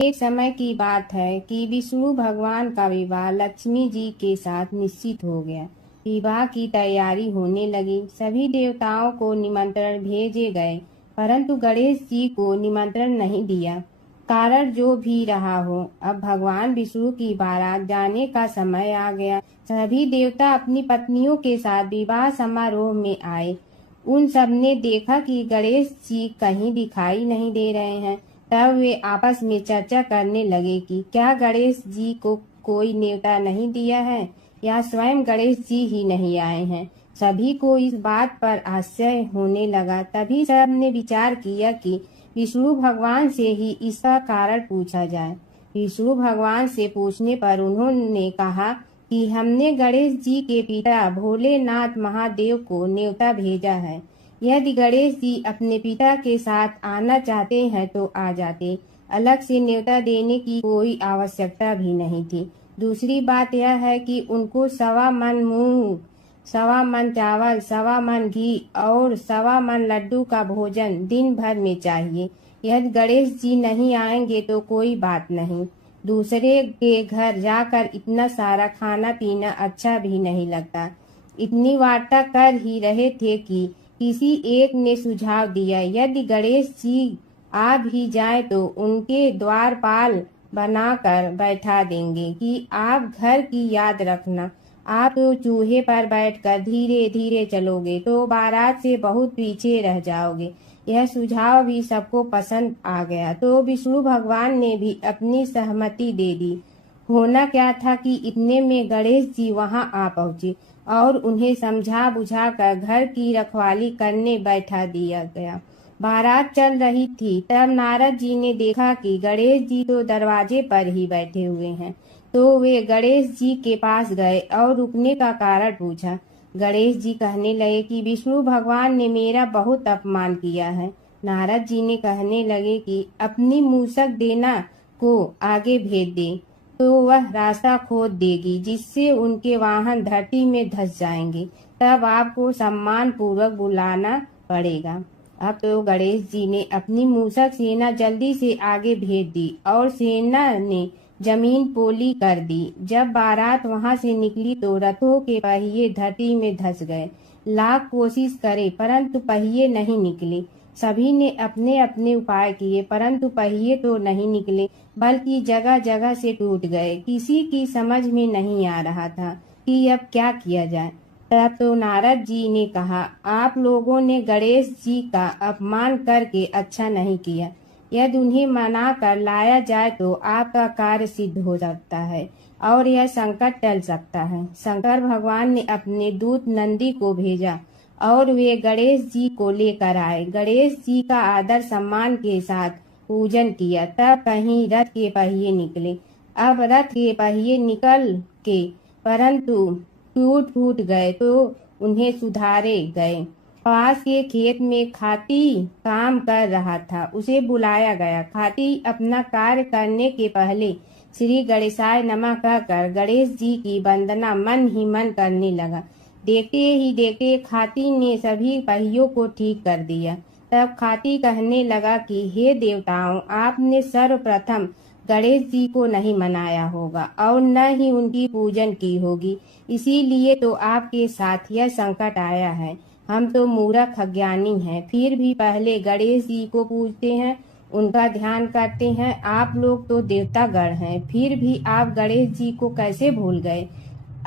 एक समय की बात है कि विष्णु भगवान का विवाह लक्ष्मी जी के साथ निश्चित हो गया। विवाह की तैयारी होने लगी। सभी देवताओं को निमंत्रण भेजे गए, परंतु गणेश जी को निमंत्रण नहीं दिया। कारण जो भी रहा हो, अब भगवान विष्णु की बारात जाने का समय आ गया। सभी देवता अपनी पत्नियों के साथ विवाह समारोह में आए। उन सब ने देखा कि गणेश जी कहीं दिखाई नहीं दे रहे हैं। तब वे आपस में चर्चा करने लगे कि क्या गणेश जी को कोई न्योता नहीं दिया है या स्वयं गणेश जी ही नहीं आए हैं। सभी को इस बात पर आश्चर्य होने लगा। तभी सब ने विचार किया कि विष्णु भगवान से ही इसका कारण पूछा जाए। विष्णु भगवान से पूछने पर उन्होंने कहा कि हमने गणेश जी के पिता भोलेनाथ महादेव को न्योता भेजा है। यदि गणेश जी अपने पिता के साथ आना चाहते हैं तो आ जाते। अलग से न्योता देने की कोई आवश्यकता भी नहीं थी। दूसरी बात यह है कि उनको 1.25 मन मूंग, 1.25 मन चावल, 1.25 मन घी और 1.25 मन लड्डू का भोजन दिन भर में चाहिए। यदि गणेश जी नहीं आएंगे तो कोई बात नहीं। दूसरे के घर जाकर इतना सारा खाना पीना अच्छा भी नहीं लगता। इतनी वार्ता कर ही रहे थे कि किसी एक ने सुझाव दिया, यदि गणेश जी आ भी जाए तो उनके द्वारपाल बनाकर बैठा देंगे कि आप घर की याद रखना। आप तो चूहे पर बैठकर धीरे धीरे चलोगे तो बारात से बहुत पीछे रह जाओगे। यह सुझाव भी सबको पसंद आ गया तो विष्णु भगवान ने भी अपनी सहमति दे दी। होना क्या था कि इतने में गणेश जी वहां आ पहुंचे और उन्हें समझा बुझाकर घर की रखवाली करने बैठा दिया गया। बारात चल रही थी, तब नारद जी ने देखा कि गणेश जी तो दरवाजे पर ही बैठे हुए हैं। तो वे गणेश जी के पास गए और रुकने का कारण पूछा। गणेश जी कहने लगे कि विष्णु भगवान ने मेरा बहुत अपमान किया है। नारद जी ने कहने लगे कि अपनी मूसक देना को आगे भेज दे तो वह रास्ता खोद देगी, जिससे उनके वाहन धरती में धंस जाएंगे। तब आपको सम्मान पूर्वक बुलाना पड़ेगा। अब तो गणेश जी ने अपनी मूसक सेना जल्दी से आगे भेज दी और सेना ने जमीन पोली कर दी। जब बारात वहां से निकली तो रथों के पहिए धरती में धंस गए। लाख कोशिश करे परंतु पहिए नहीं निकले। सभी ने अपने अपने उपाय किए परंतु पहिए तो नहीं निकले, बल्कि जगह जगह से टूट गए। किसी की समझ में नहीं आ रहा था कि अब क्या किया जाए। तब तो नारद जी ने कहा, आप लोगों ने गणेश जी का अपमान करके अच्छा नहीं किया। यदि उन्हें मना कर लाया जाए तो आपका कार्य सिद्ध हो सकता है और यह संकट टल सकता है। शंकर भगवान ने अपने दूत नंदी को भेजा और वे गणेश जी को लेकर आए। गणेश जी का आदर सम्मान के साथ पूजन किया। तब कहीं रथ के पहिए निकले। अब रथ के पहिए निकल के परंतु टूट फूट गए तो उन्हें सुधारे गए। पास के खेत में खाती काम कर रहा था, उसे बुलाया गया। खाती अपना कार्य करने के पहले श्री गणेशाय नमः कहकर गणेश जी की वंदना मन ही मन करने लगा। देखते ही देखते खाती ने सभी पहियों को ठीक कर दिया। तब खाती कहने लगा कि हे देवताओं, आपने सर्वप्रथम गणेश जी को नहीं मनाया होगा और न ही उनकी पूजन की होगी, इसीलिए तो आपके साथ यह संकट आया है। हम तो मूर्ख अज्ञानी हैं, फिर भी पहले गणेश जी को पूजते हैं, उनका ध्यान करते हैं। आप लोग तो देवतागण हैं, फिर भी आप गणेश जी को कैसे भूल गए।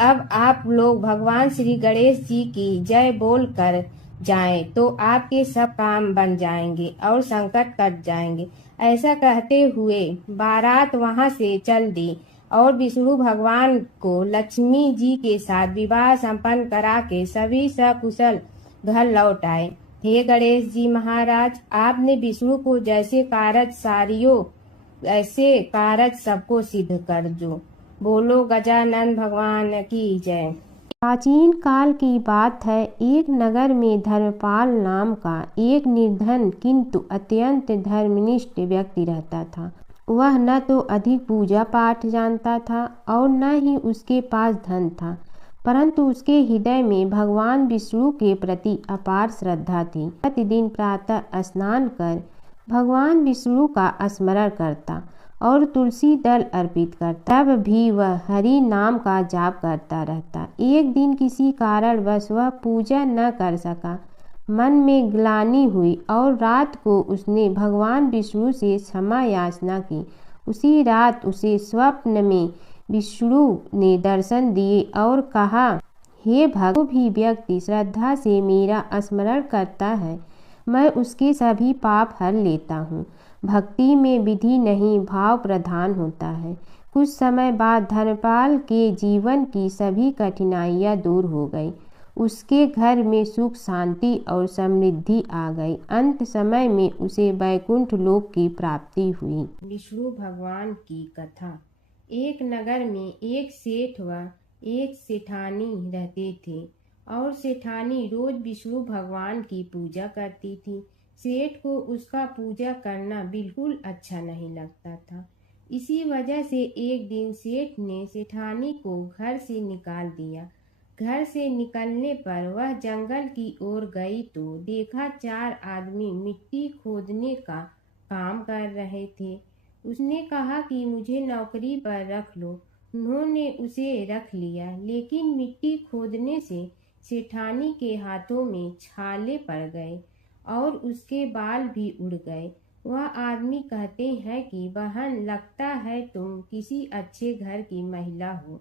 अब आप लोग भगवान श्री गणेश जी की जय बोल कर जाएं तो आपके सब काम बन जाएंगे और संकट कट जाएंगे। ऐसा कहते हुए बारात वहां से चल दी और विष्णु भगवान को लक्ष्मी जी के साथ विवाह संपन्न करा के सभी सकुशल घर लौट आए। हे गणेश जी महाराज, आपने विष्णु को जैसे कारज सारियो ऐसे कारज सबको सिद्ध कर जो। बोलो गजानन भगवान की जय। प्राचीन काल की बात है। एक नगर में धर्मपाल नाम का एक निर्धन किंतु अत्यंत धर्मनिष्ठ व्यक्ति रहता था। वह न तो अधिक पूजा पाठ जानता था और न ही उसके पास धन था, परंतु उसके हृदय में भगवान विष्णु के प्रति अपार श्रद्धा थी। प्रतिदिन प्रातः स्नान कर भगवान विष्णु का स्मरण करता और तुलसी दल अर्पित करता। तब भी वह हरि नाम का जाप करता रहता। एक दिन किसी कारणवश वह पूजा न कर सका। मन में ग्लानि हुई और रात को उसने भगवान विष्णु से क्षमा याचना की। उसी रात उसे स्वप्न में विष्णु ने दर्शन दिए और कहा, हे भक्त, जो भी व्यक्ति श्रद्धा से मेरा स्मरण करता है मैं उसके सभी पाप हर लेता हूँ। भक्ति में विधि नहीं भाव प्रधान होता है। कुछ समय बाद धर्मपाल के जीवन की सभी कठिनाइयाँ दूर हो गई। उसके घर में सुख शांति और समृद्धि आ गई। अंत समय में उसे वैकुंठ लोक की प्राप्ति हुई। विष्णु भगवान की कथा। एक नगर में एक सेठ व एक सेठानी रहते थे और सेठानी रोज विष्णु भगवान की पूजा करती थी। सेठ को उसका पूजा करना बिल्कुल अच्छा नहीं लगता था। इसी वजह से एक दिन सेठ ने सेठानी को घर से निकाल दिया। घर से निकलने पर वह जंगल की ओर गई तो देखा 4 आदमी मिट्टी खोदने का काम कर रहे थे। उसने कहा कि मुझे नौकरी पर रख लो। उन्होंने उसे रख लिया, लेकिन मिट्टी खोदने से सेठानी के हाथों में छाले पड़ गए और उसके बाल भी उड़ गए। वह आदमी कहते हैं कि बहन, लगता है तुम किसी अच्छे घर की महिला हो।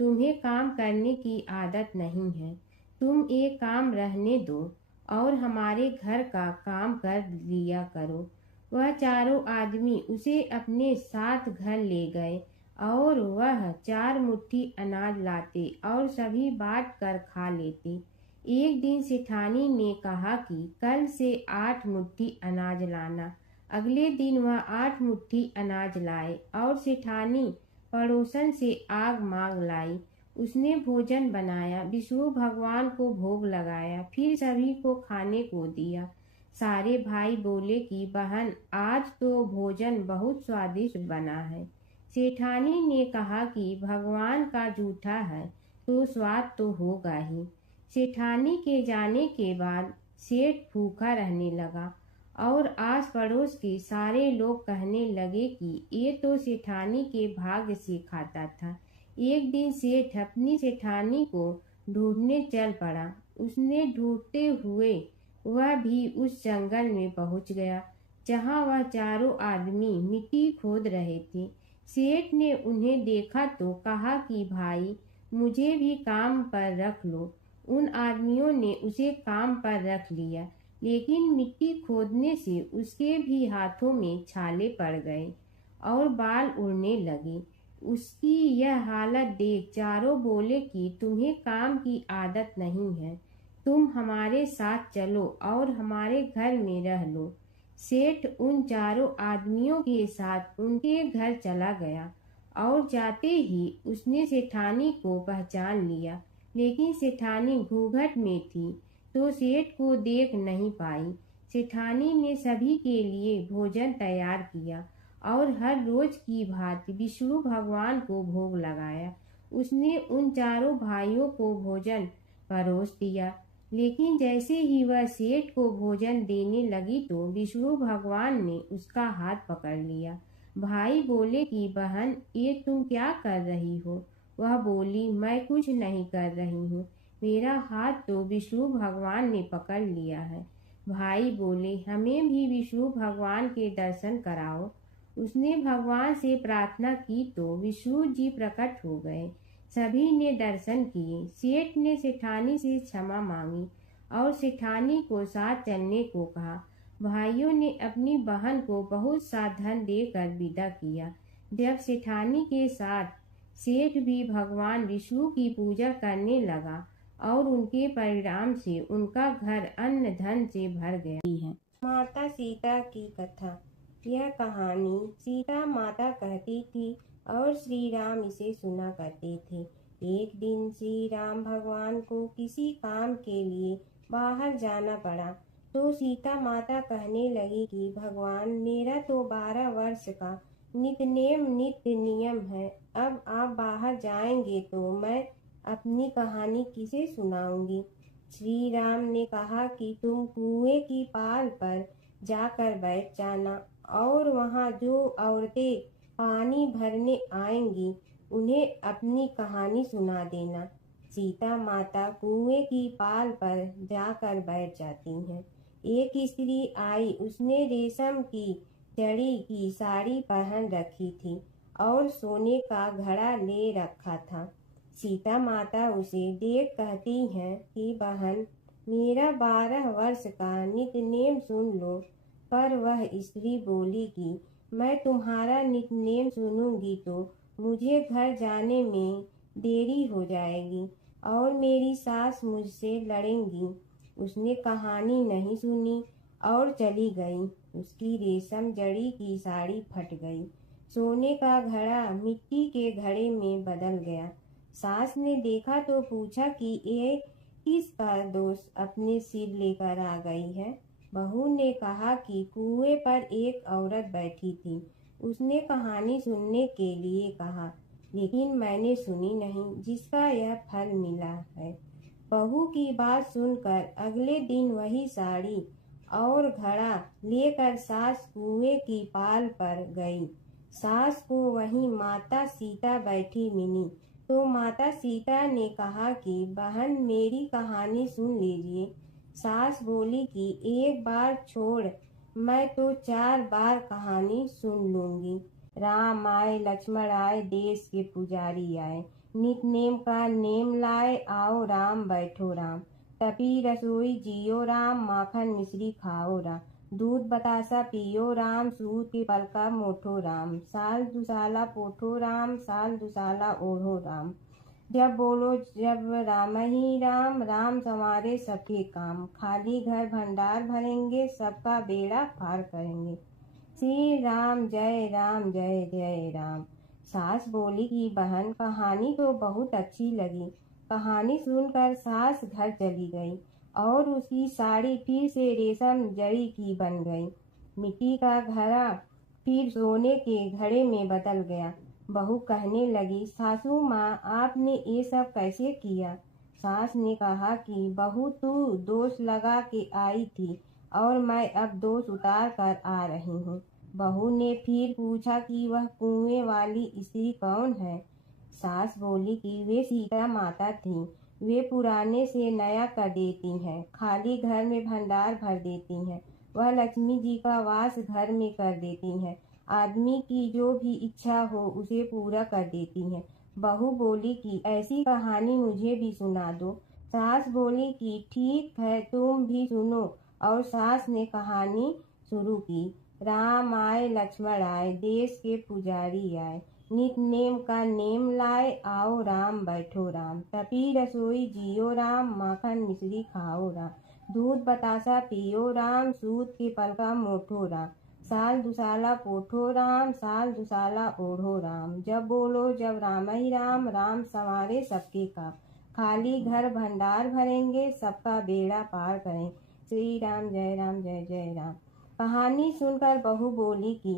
तुम्हें काम करने की आदत नहीं है। तुम एक काम रहने दो और हमारे घर का काम कर लिया करो। वह चारों आदमी उसे अपने साथ घर ले गए और वह 4 मुट्ठी अनाज लाते और सभी बांट कर खा लेते। एक दिन सेठानी ने कहा कि कल से 8 मुट्ठी अनाज लाना। अगले दिन वह 8 मुट्ठी अनाज लाए और सेठानी पड़ोसन से आग मांग लाई। उसने भोजन बनाया, विष्णु भगवान को भोग लगाया, फिर सभी को खाने को दिया। सारे भाई बोले कि बहन, आज तो भोजन बहुत स्वादिष्ट बना है। सेठानी ने कहा कि भगवान का जूठा है तो स्वाद तो होगा ही। सेठानी के जाने के बाद सेठ भूखा रहने लगा और आस पड़ोस के सारे लोग कहने लगे कि ये तो सेठानी के भाग्य से खाता था। एक दिन सेठ अपनी सेठानी को ढूंढने चल पड़ा। उसने ढूंढते हुए वह भी उस जंगल में पहुंच गया जहां वह चारों आदमी मिट्टी खोद रहे थे। सेठ ने उन्हें देखा तो कहा कि भाई, मुझे भी काम पर रख लो। उन आदमियों ने उसे काम पर रख लिया, लेकिन मिट्टी खोदने से उसके भी हाथों में छाले पड़ गए और बाल उड़ने लगे। उसकी यह हालत देख चारों बोले कि तुम्हें काम की आदत नहीं है, तुम हमारे साथ चलो और हमारे घर में रह लो। सेठ उन चारों आदमियों के साथ उनके घर चला गया और जाते ही उसने सेठानी को पहचान लिया, लेकिन सेठानी घूंघट में थी तो सेठ को देख नहीं पाई। सेठानी ने सभी के लिए भोजन तैयार किया और हर रोज की भांति विष्णु भगवान को भोग लगाया। उसने उन चारों भाइयों को भोजन परोस दिया, लेकिन जैसे ही वह सेठ को भोजन देने लगी तो विष्णु भगवान ने उसका हाथ पकड़ लिया। भाई बोले कि बहन, ये तुम क्या कर रही हो? वह बोली, मैं कुछ नहीं कर रही हूँ, मेरा हाथ तो विष्णु भगवान ने पकड़ लिया है। भाई बोले, हमें भी विष्णु भगवान के दर्शन कराओ। उसने भगवान से प्रार्थना की तो विष्णु जी प्रकट हो गए। सभी ने दर्शन किए। सेठ ने सेठानी से क्षमा मांगी और सेठानी को साथ चलने को कहा। भाइयों ने अपनी बहन को बहुत सा धन देकर विदा किया। जब सेठानी के साथ सेठ भी भगवान विष्णु की पूजा करने लगा और उनके परिणाम से उनका घर अन्न धन से भर गया है। माता सीता की कथा। यह कहानी सीता माता कहती थी और श्री राम इसे सुना करते थे। एक दिन श्री राम भगवान को किसी काम के लिए बाहर जाना पड़ा तो सीता माता कहने लगी कि भगवान, मेरा तो 12 वर्ष का नित्य नियम है। अब आप बाहर जाएंगे तो मैं अपनी कहानी किसे सुनाऊंगी? श्री राम ने कहा कि तुम कुएं की पाल पर जाकर बैठ जाना और वहाँ जो औरतें पानी भरने आएंगी, उन्हें अपनी कहानी सुना देना। सीता माता कुएं की पाल पर जाकर बैठ जाती हैं। एक स्त्री आई, उसने रेशम की जड़ी की साड़ी पहन रखी थी और सोने का घड़ा ले रखा था। सीता माता उसे देख कहती हैं कि बहन, मेरा 12 वर्ष का नितनेम सुन लो। पर वह स्त्री बोली कि मैं तुम्हारा नितनेम सुनूंगी तो मुझे घर जाने में देरी हो जाएगी और मेरी सास मुझसे लड़ेंगी। उसने कहानी नहीं सुनी और चली गई। उसकी रेशम जड़ी की साड़ी फट गई। सोने का घड़ा मिट्टी के घड़े में बदल गया। सास ने देखा तो पूछा कि ये किसका दोष अपने सिर लेकर आ गई है। बहू ने कहा कि कुएं पर एक औरत बैठी थी। उसने कहानी सुनने के लिए कहा, लेकिन मैंने सुनी नहीं, जिसका यह फल मिला है। बहू की बात सुनकर अगले दिन वही साड़ी और घड़ा लेकर सास कुएं की पाल पर गई। सास को वहीं माता सीता बैठी मिली तो माता सीता ने कहा कि बहन, मेरी कहानी सुन लीजिए। सास बोली कि एक बार छोड़, मैं तो 4 बार कहानी सुन लूंगी। राम आए लक्ष्मण आए, देश के पुजारी आए, नित नेम का नेम लाए, आओ राम बैठो राम। तपी रसोई जियो राम, माखन मिश्री खाओ राम। दूध बतासा पियो राम, सूत के पल का मोठो राम। साल दुसाला पोठो राम, साल दुसाला ओढ़ो राम। जब बोलो जब राम ही राम, राम संवारे सबके काम। खाली घर भंडार भरेंगे, सबका बेड़ा पार करेंगे। श्री राम जय राम जय जय राम। सास बोली कि बहन, कहानी तो बहुत अच्छी लगी। कहानी सुनकर सास घर चली गई और उसकी साड़ी फिर से रेशम जड़ी की बन गई। मिट्टी का घड़ा फिर सोने के घड़े में बदल गया। बहू कहने लगी, सासू माँ, आपने ये सब कैसे किया? सास ने कहा कि बहू, तू दोष लगा के आई थी और मैं अब दोष उतार कर आ रही हूँ। बहू ने फिर पूछा कि वह कुएं वाली स्त्री कौन है? सास बोली कि वे सीता माता थी। वे पुराने से नया कर देती हैं, खाली घर में भंडार भर देती हैं। वह लक्ष्मी जी का वास घर में कर देती हैं। आदमी की जो भी इच्छा हो उसे पूरा कर देती हैं। बहू बोली कि ऐसी कहानी मुझे भी सुना दो। सास बोली कि ठीक है, तुम भी सुनो। और सास ने कहानी शुरू की। राम आए लक्ष्मण आए, देश के पुजारी आए, नित नेम का नेम लाए, आओ राम बैठो राम। तपी रसोई जियो राम, माखन मिश्री खाओ राम। दूध बतासा पियो राम, सूत के पल का मोठो राम। साल दुसाला पोठो राम, साल दुसाला ओढ़ो राम। जब बोलो जब राम ही राम, राम संवारे सबके काम। खाली घर भंडार भरेंगे, सबका बेड़ा पार करें। श्री राम जय जय राम। कहानी सुनकर बहू बोली कि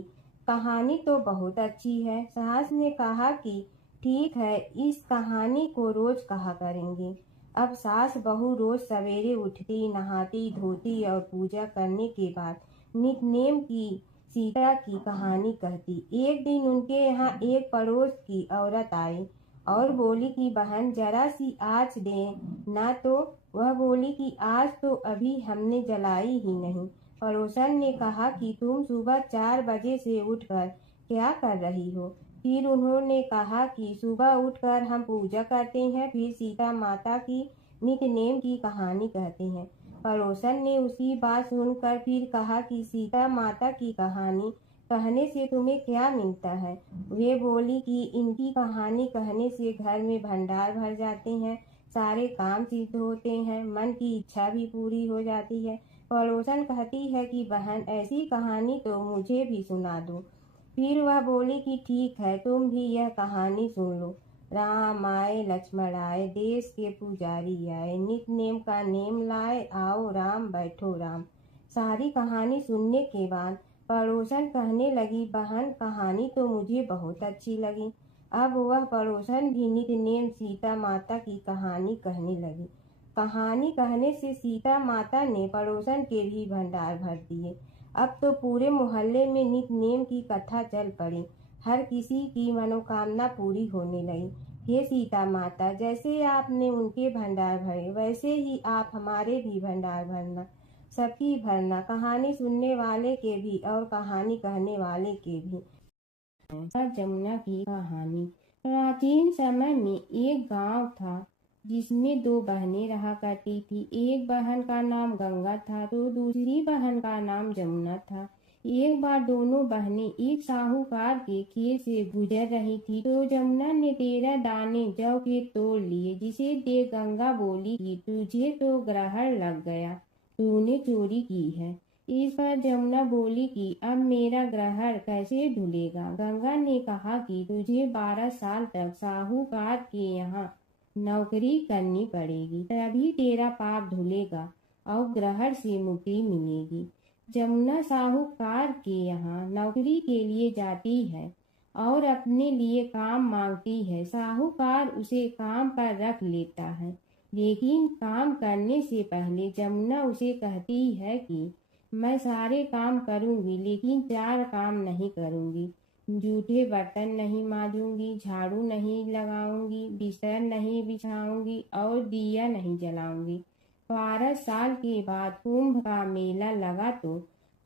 कहानी तो बहुत अच्छी है। सास ने कहा कि ठीक है, इस कहानी को रोज कहा करेंगे। अब सास बहू रोज सवेरे उठती, नहाती धोती और पूजा करने के बाद नितनेम की सीता की कहानी कहती। एक दिन उनके यहाँ एक पड़ोस की औरत आई और बोली कि बहन, जरा सी आँच दे ना। तो वह बोली कि आज तो अभी हमने जलाई ही नहीं। पड़ोसन ने कहा कि तुम सुबह 4 बजे से उठकर क्या कर रही हो? फिर उन्होंने कहा कि सुबह उठकर हम पूजा करते हैं, फिर सीता माता की नितनेम की कहानी कहते हैं। पड़ोसन ने उसकी बात सुनकर फिर कहा कि सीता माता की कहानी कहने से तुम्हें क्या मिलता है? वे बोली कि इनकी कहानी कहने से घर में भंडार भर जाते हैं, सारे काम सिद्ध होते हैं, मन की इच्छा भी पूरी हो जाती है। पड़ोसन कहती है कि बहन, ऐसी कहानी तो मुझे भी सुना दो। फिर वह बोली कि ठीक है, तुम भी यह कहानी सुन लो। राम आए लक्ष्मण आए, देश के पुजारी आए, नित नेम का नेम लाए, आओ राम बैठो राम। सारी कहानी सुनने के बाद पड़ोसन कहने लगी, बहन, कहानी तो मुझे बहुत अच्छी लगी। अब वह पड़ोसन भी नित नेम सीता माता की कहानी कहने लगी। कहानी कहने से सीता माता ने पड़ोसन के भी भंडार भर दिए। अब तो पूरे मोहल्ले में नित नेम की कथा चल पड़ी। हर किसी की मनोकामना पूरी होने लगी। हे सीता माता, जैसे आपने उनके भंडार भरे वैसे ही आप हमारे भी भंडार भरना, सबकी भरना, कहानी सुनने वाले के भी और कहानी कहने वाले के भी। और जमुना की कहानी। प्राचीन समय में एक गांव था जिसमें दो बहनें रहा करती थी। एक बहन का नाम गंगा था तो दूसरी बहन का नाम जमुना था। एक बार दोनों बहनें एक साहूकार के खेत से गुजर रही थी तो जमुना ने 13 दाने जौ के तोड़ लिए, जिसे देख गंगा बोली कि तुझे तो ग्रहण लग गया, तूने चोरी की है। इस पर जमुना बोली कि अब मेरा ग्रहण कैसे धुलेगा। गंगा ने कहा कि तुझे 12 साल तक साहूकार के यहाँ नौकरी करनी पड़ेगी, तभी तेरा पाप धुलेगा और ग्रहण से मुक्ति मिलेगी। जमुना साहूकार के यहाँ नौकरी के लिए जाती है और अपने लिए काम मांगती है। साहूकार उसे काम पर रख लेता है, लेकिन काम करने से पहले जमुना उसे कहती है कि मैं सारे काम करूंगी लेकिन 4 काम नहीं करूंगी। जूठे बर्तन नहीं मांजूंगी, झाड़ू नहीं लगाऊंगी, बिस्तर नहीं बिछाऊंगी और दिया नहीं जलाऊंगी। 12 साल के बाद कुंभ का मेला लगा तो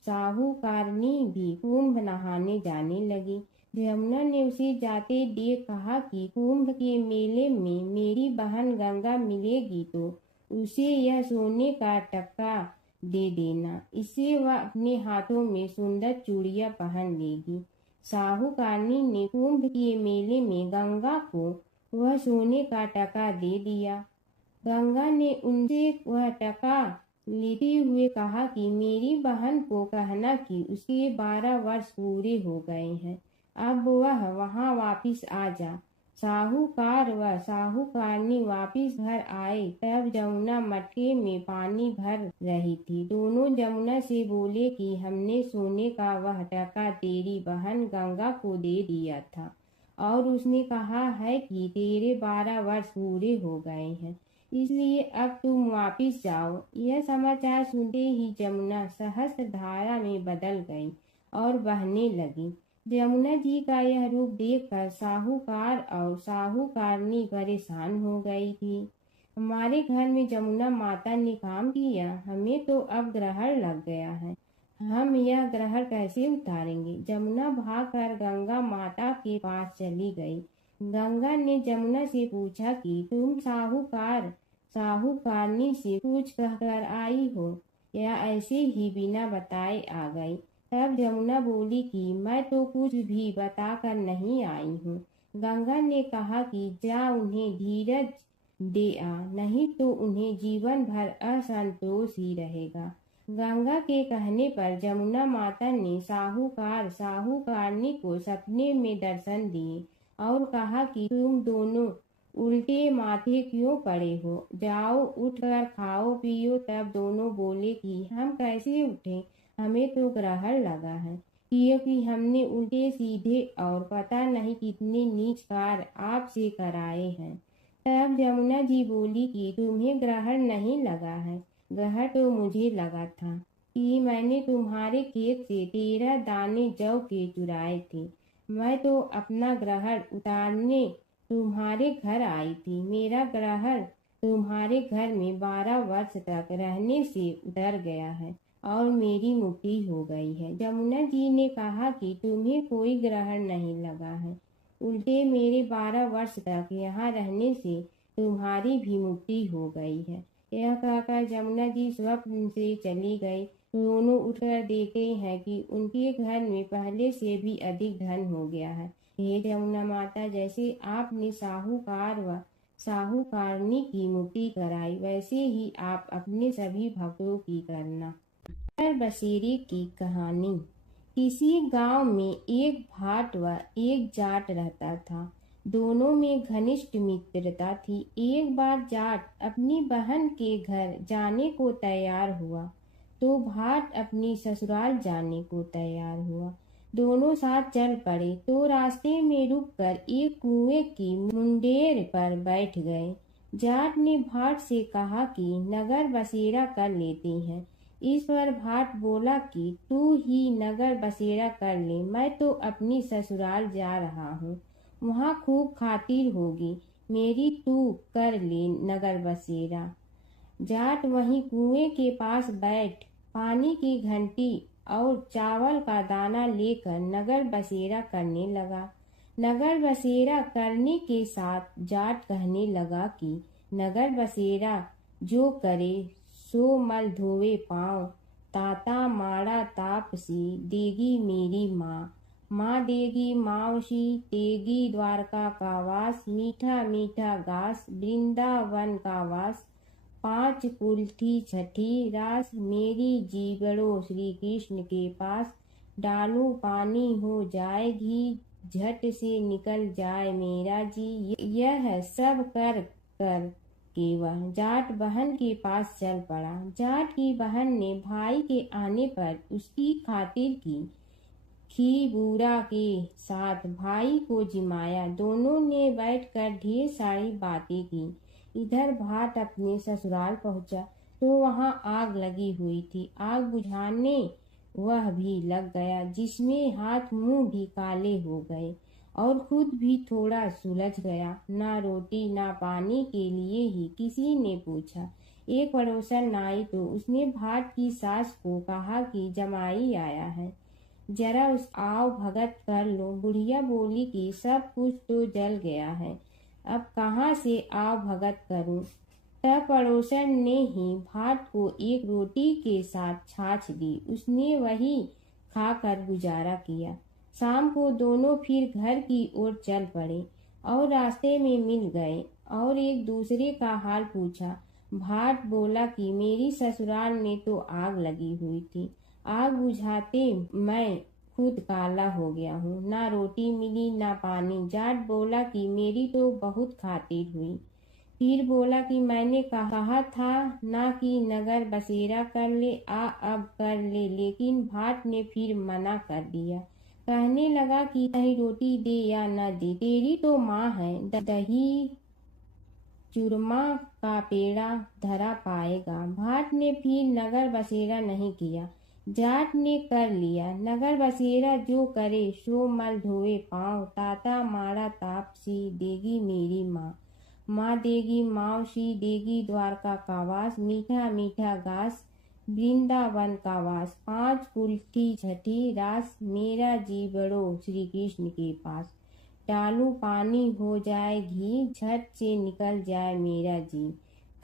साहूकारनी भी कुंभ नहाने जाने लगी। जमुना ने उसे जाते देख कहा कि कुंभ के मेले में मेरी बहन गंगा मिलेगी तो उसे यह सोने का टक्का दे देना, इससे वह अपने हाथों में सुंदर चूड़ियां पहन लेगी। साहूकारनी ने कुंभ के मेले में गंगा को वह सोने का टका दे दिया। गंगा ने उनसे वह टका लेते हुए कहा कि मेरी बहन को कहना कि उसके 12 वर्ष पूरे हो गए हैं, अब वह वहां वापिस आ जा। साहूकार व साहूकारनी वापिस घर आए तब जमुना मटके में पानी भर रही थी। दोनों जमुना से बोले कि हमने सोने का वह टका तेरी बहन गंगा को दे दिया था और उसने कहा है कि तेरे 12 वर्ष पूरे हो गए हैं, इसलिए अब तुम वापिस जाओ। यह समाचार सुनते ही जमुना सहस्त्र धारा में बदल गई और बहने लगी। जमुना जी का यह रूप देखकर साहूकार और साहूकारनी परेशान हो गई थी। हमारे घर में जमुना माता ने काम किया, हमें तो अब ग्रहण लग गया है, हम यह ग्रहण कैसे उतारेंगे। जमुना भागकर गंगा माता के पास चली गई। गंगा ने जमुना से पूछा कि तुम साहूकारनी से कुछ कहकर आई हो या ऐसे ही बिना बताए आ गई। तब जमुना बोली कि मैं तो कुछ भी बताकर नहीं आई हूँ। गंगा ने कहा कि जा उन्हें धीरज दे आ, नहीं तो उन्हें जीवन भर असंतोष ही रहेगा। गंगा के कहने पर जमुना माता ने साहूकारनी को सपने में दर्शन दिए और कहा कि तुम दोनों उल्टे माथे क्यों पड़े हो, जाओ उठकर खाओ पियो। तब दोनों बोले कि हम कैसे उठें, हमें तो ग्रहण लगा है, क्योंकि हमने उल्टे सीधे और पता नहीं कितने नीच कार्य आपसे कराए हैं। तब जमुना जी बोली कि तुम्हें ग्रहण नहीं लगा है, ग्रहण तो मुझे लगा था कि मैंने तुम्हारे खेत से 13 दाने जौ के चुराए थे। मैं तो अपना ग्रहण उतारने तुम्हारे घर आई थी। मेरा ग्रहण तुम्हारे घर में 12 वर्ष तक रहने से उतर गया है और मेरी मुक्ति हो गई है। जमुना जी ने कहा कि तुम्हें कोई ग्रहण नहीं लगा है, उल्टे मेरे 12 वर्ष तक यहाँ रहने से तुम्हारी भी मुक्ति हो गई है। यह कहकर जमुना जी स्वप्न से चली गई। दोनों उठकर देखते हैं कि उनके घर में पहले से भी अधिक धन हो गया है। हे जमुना माता, जैसे आपने साहूकार व साहूकारनी की मुक्ति कराई, वैसे ही आप अपने सभी भक्तों की करना। बसेरे की कहानी। किसी गांव में एक भाट व एक जाट रहता था। दोनों में घनिष्ठ मित्रता थी। एक बार जाट अपनी बहन के घर जाने को तैयार हुआ तो भाट अपनी ससुराल जाने को तैयार हुआ। दोनों साथ चल पड़े तो रास्ते में रुककर एक कुएं की मुंडेर पर बैठ गए। जाट ने भाट से कहा कि नगर बसेरा कर लेते हैं, इस पर भाट बोला कि तू ही नगर बसेरा कर ले, मैं तो अपनी ससुराल जा रहा हूँ, वहाँ खूब खातिर होगी मेरी, तू कर ले नगर बसेरा। जाट वहीं कुएं के पास बैठ पानी की घंटी और चावल का दाना लेकर नगर बसेरा करने लगा। नगर बसेरा करने के साथ जाट कहने लगा कि नगर बसेरा जो करे सो मल धोवे पाँव, ताता माड़ा तापसी देगी मेरी माँ, माँ देगी मावशी देगी द्वारका का वास, मीठा मीठा घास वृंदावन का वास, 5 कुल्ठी छठी रास मेरी जीवड़ो श्री कृष्ण के पास, डालू पानी हो जाए घी झट से निकल जाए मेरा जी। यह सब कर कर के वह जाट बहन के पास चल पड़ा। जाट की बहन ने भाई के आने पर उसकी खातिर की खी बूढ़ा के साथ भाई को जिमाया। दोनों ने बैठकर ढेर सारी बातें की। इधर भाट अपने ससुराल पहुंचा तो वहां आग लगी हुई थी। आग बुझाने वह भी लग गया, जिसमें हाथ मुंह भी काले हो गए और खुद भी थोड़ा सुलझ गया। ना रोटी ना पानी के लिए ही किसी ने पूछा। एक पड़ोसन आई तो उसने भाट की सास को कहा कि जमाई आया है, जरा उस आओ भगत कर लो। बुढ़िया बोली कि सब कुछ तो जल गया है, अब कहाँ से आओ भगत करूं। तब पड़ोसन ने ही भाट को एक रोटी के साथ छाछ दी। उसने वही खाकर गुजारा किया। शाम को दोनों फिर घर की ओर चल पड़े और रास्ते में मिल गए और एक दूसरे का हाल पूछा। भाट बोला कि मेरी ससुराल में तो आग लगी हुई थी, आग बुझाते मैं खुद काला हो गया हूँ, ना रोटी मिली ना पानी। जाट बोला कि मेरी तो बहुत खातिर हुई। फिर बोला कि मैंने कहा था ना कि नगर बसेरा कर ले, आ अब कर ले, लेकिन भाट ने फिर मना कर दिया। कहने लगा कि चाहे रोटी दे या न दे, तेरी तो माँ है, दही चूरमा का पेड़ा धरा पाएगा। भाट ने फिर नगर बसेरा नहीं किया, जाट ने कर लिया। नगर बसेरा जो करे सो मल धोए पाँव, ताता माड़ा तापसी देगी मेरी माँ, माँ देगी मावशी देगी द्वारका का वास, मीठा मीठा घास वृंदावन का वास, 5 कुल्ठी छठी रास मेरा जीवड़ो श्री कृष्ण के पास, डालू पानी हो जाए घी झट से निकल जाए मेरा जी।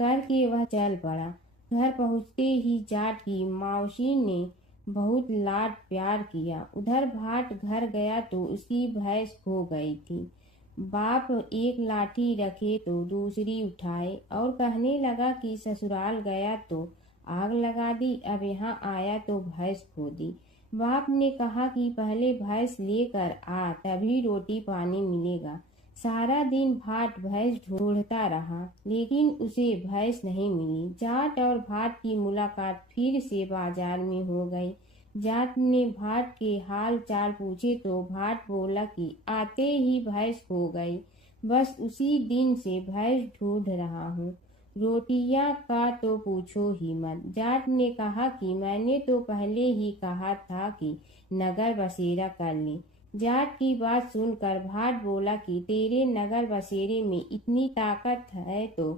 करके वह चल पड़ा। घर पहुँचते ही जाट की मावशी ने बहुत लाड प्यार किया। उधर भाट घर गया तो उसकी भैंस खो गई थी। बाप एक लाठी रखे तो दूसरी उठाए और कहने लगा कि ससुराल गया तो आग लगा दी, अब यहाँ आया तो भैंस खो दी। बाप ने कहा कि पहले भैंस लेकर आ, तभी रोटी पानी मिलेगा। सारा दिन भाट भैंस ढूंढता रहा, लेकिन उसे भैंस नहीं मिली। जाट और भाट की मुलाकात फिर से बाजार में हो गई। जाट ने भाट के हाल चाल पूछे तो भाट बोला कि आते ही भैंस खो गई, बस उसी दिन से भैंस ढूंढ रहा हूँ। रोटियां का तो पूछो ही मत। जाट ने कहा कि मैंने तो पहले ही कहा था कि नगर बसेरा कर ले। जाट की बात सुनकर भाट बोला कि तेरे नगर बसेरे में इतनी ताकत है तो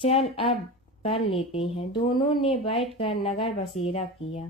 चल अब कर लेते हैं। दोनों ने बैठकर नगर बसेरा किया।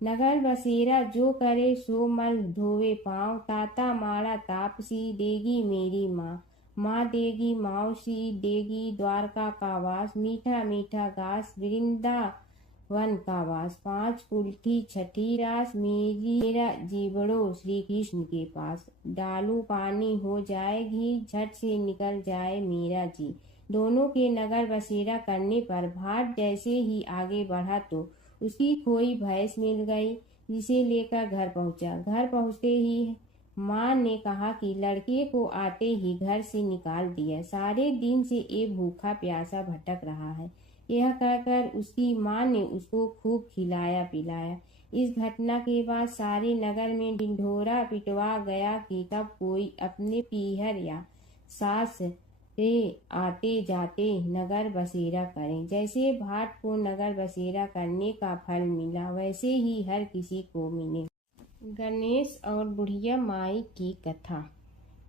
नगर बसेरा जो करे सो मल धोवे पाँव, ताता माड़ा तापसी देगी मेरी माँ, माँ देगी मावशी देगी द्वारका का वास, मीठा मीठा घास वृंदावन का वास, 5 कुल्ठी छठी रास मेरा जीवड़ो श्री कृष्ण के पास, डालू पानी हो जाए घी झट से निकल जाए मेरा जी। दोनों के नगर बसेरा करने पर भाट जैसे ही आगे बढ़ा तो उसकी खोई भैंस मिल गई, जिसे लेकर घर पहुंचा। घर पहुंचते ही माँ ने कहा कि लड़के को आते ही घर से निकाल दिया, सारे दिन से ये भूखा प्यासा भटक रहा है। यह कहकर उसकी माँ ने उसको खूब खिलाया पिलाया। इस घटना के बाद सारे नगर में ढिंढोरा पिटवा गया कि कब कोई अपने पीहर या सास से आते जाते नगर बसेरा करें। जैसे भाट को नगर बसेरा करने का फल मिला, वैसे ही हर किसी को मिले। गणेश और बुढ़िया माई की कथा।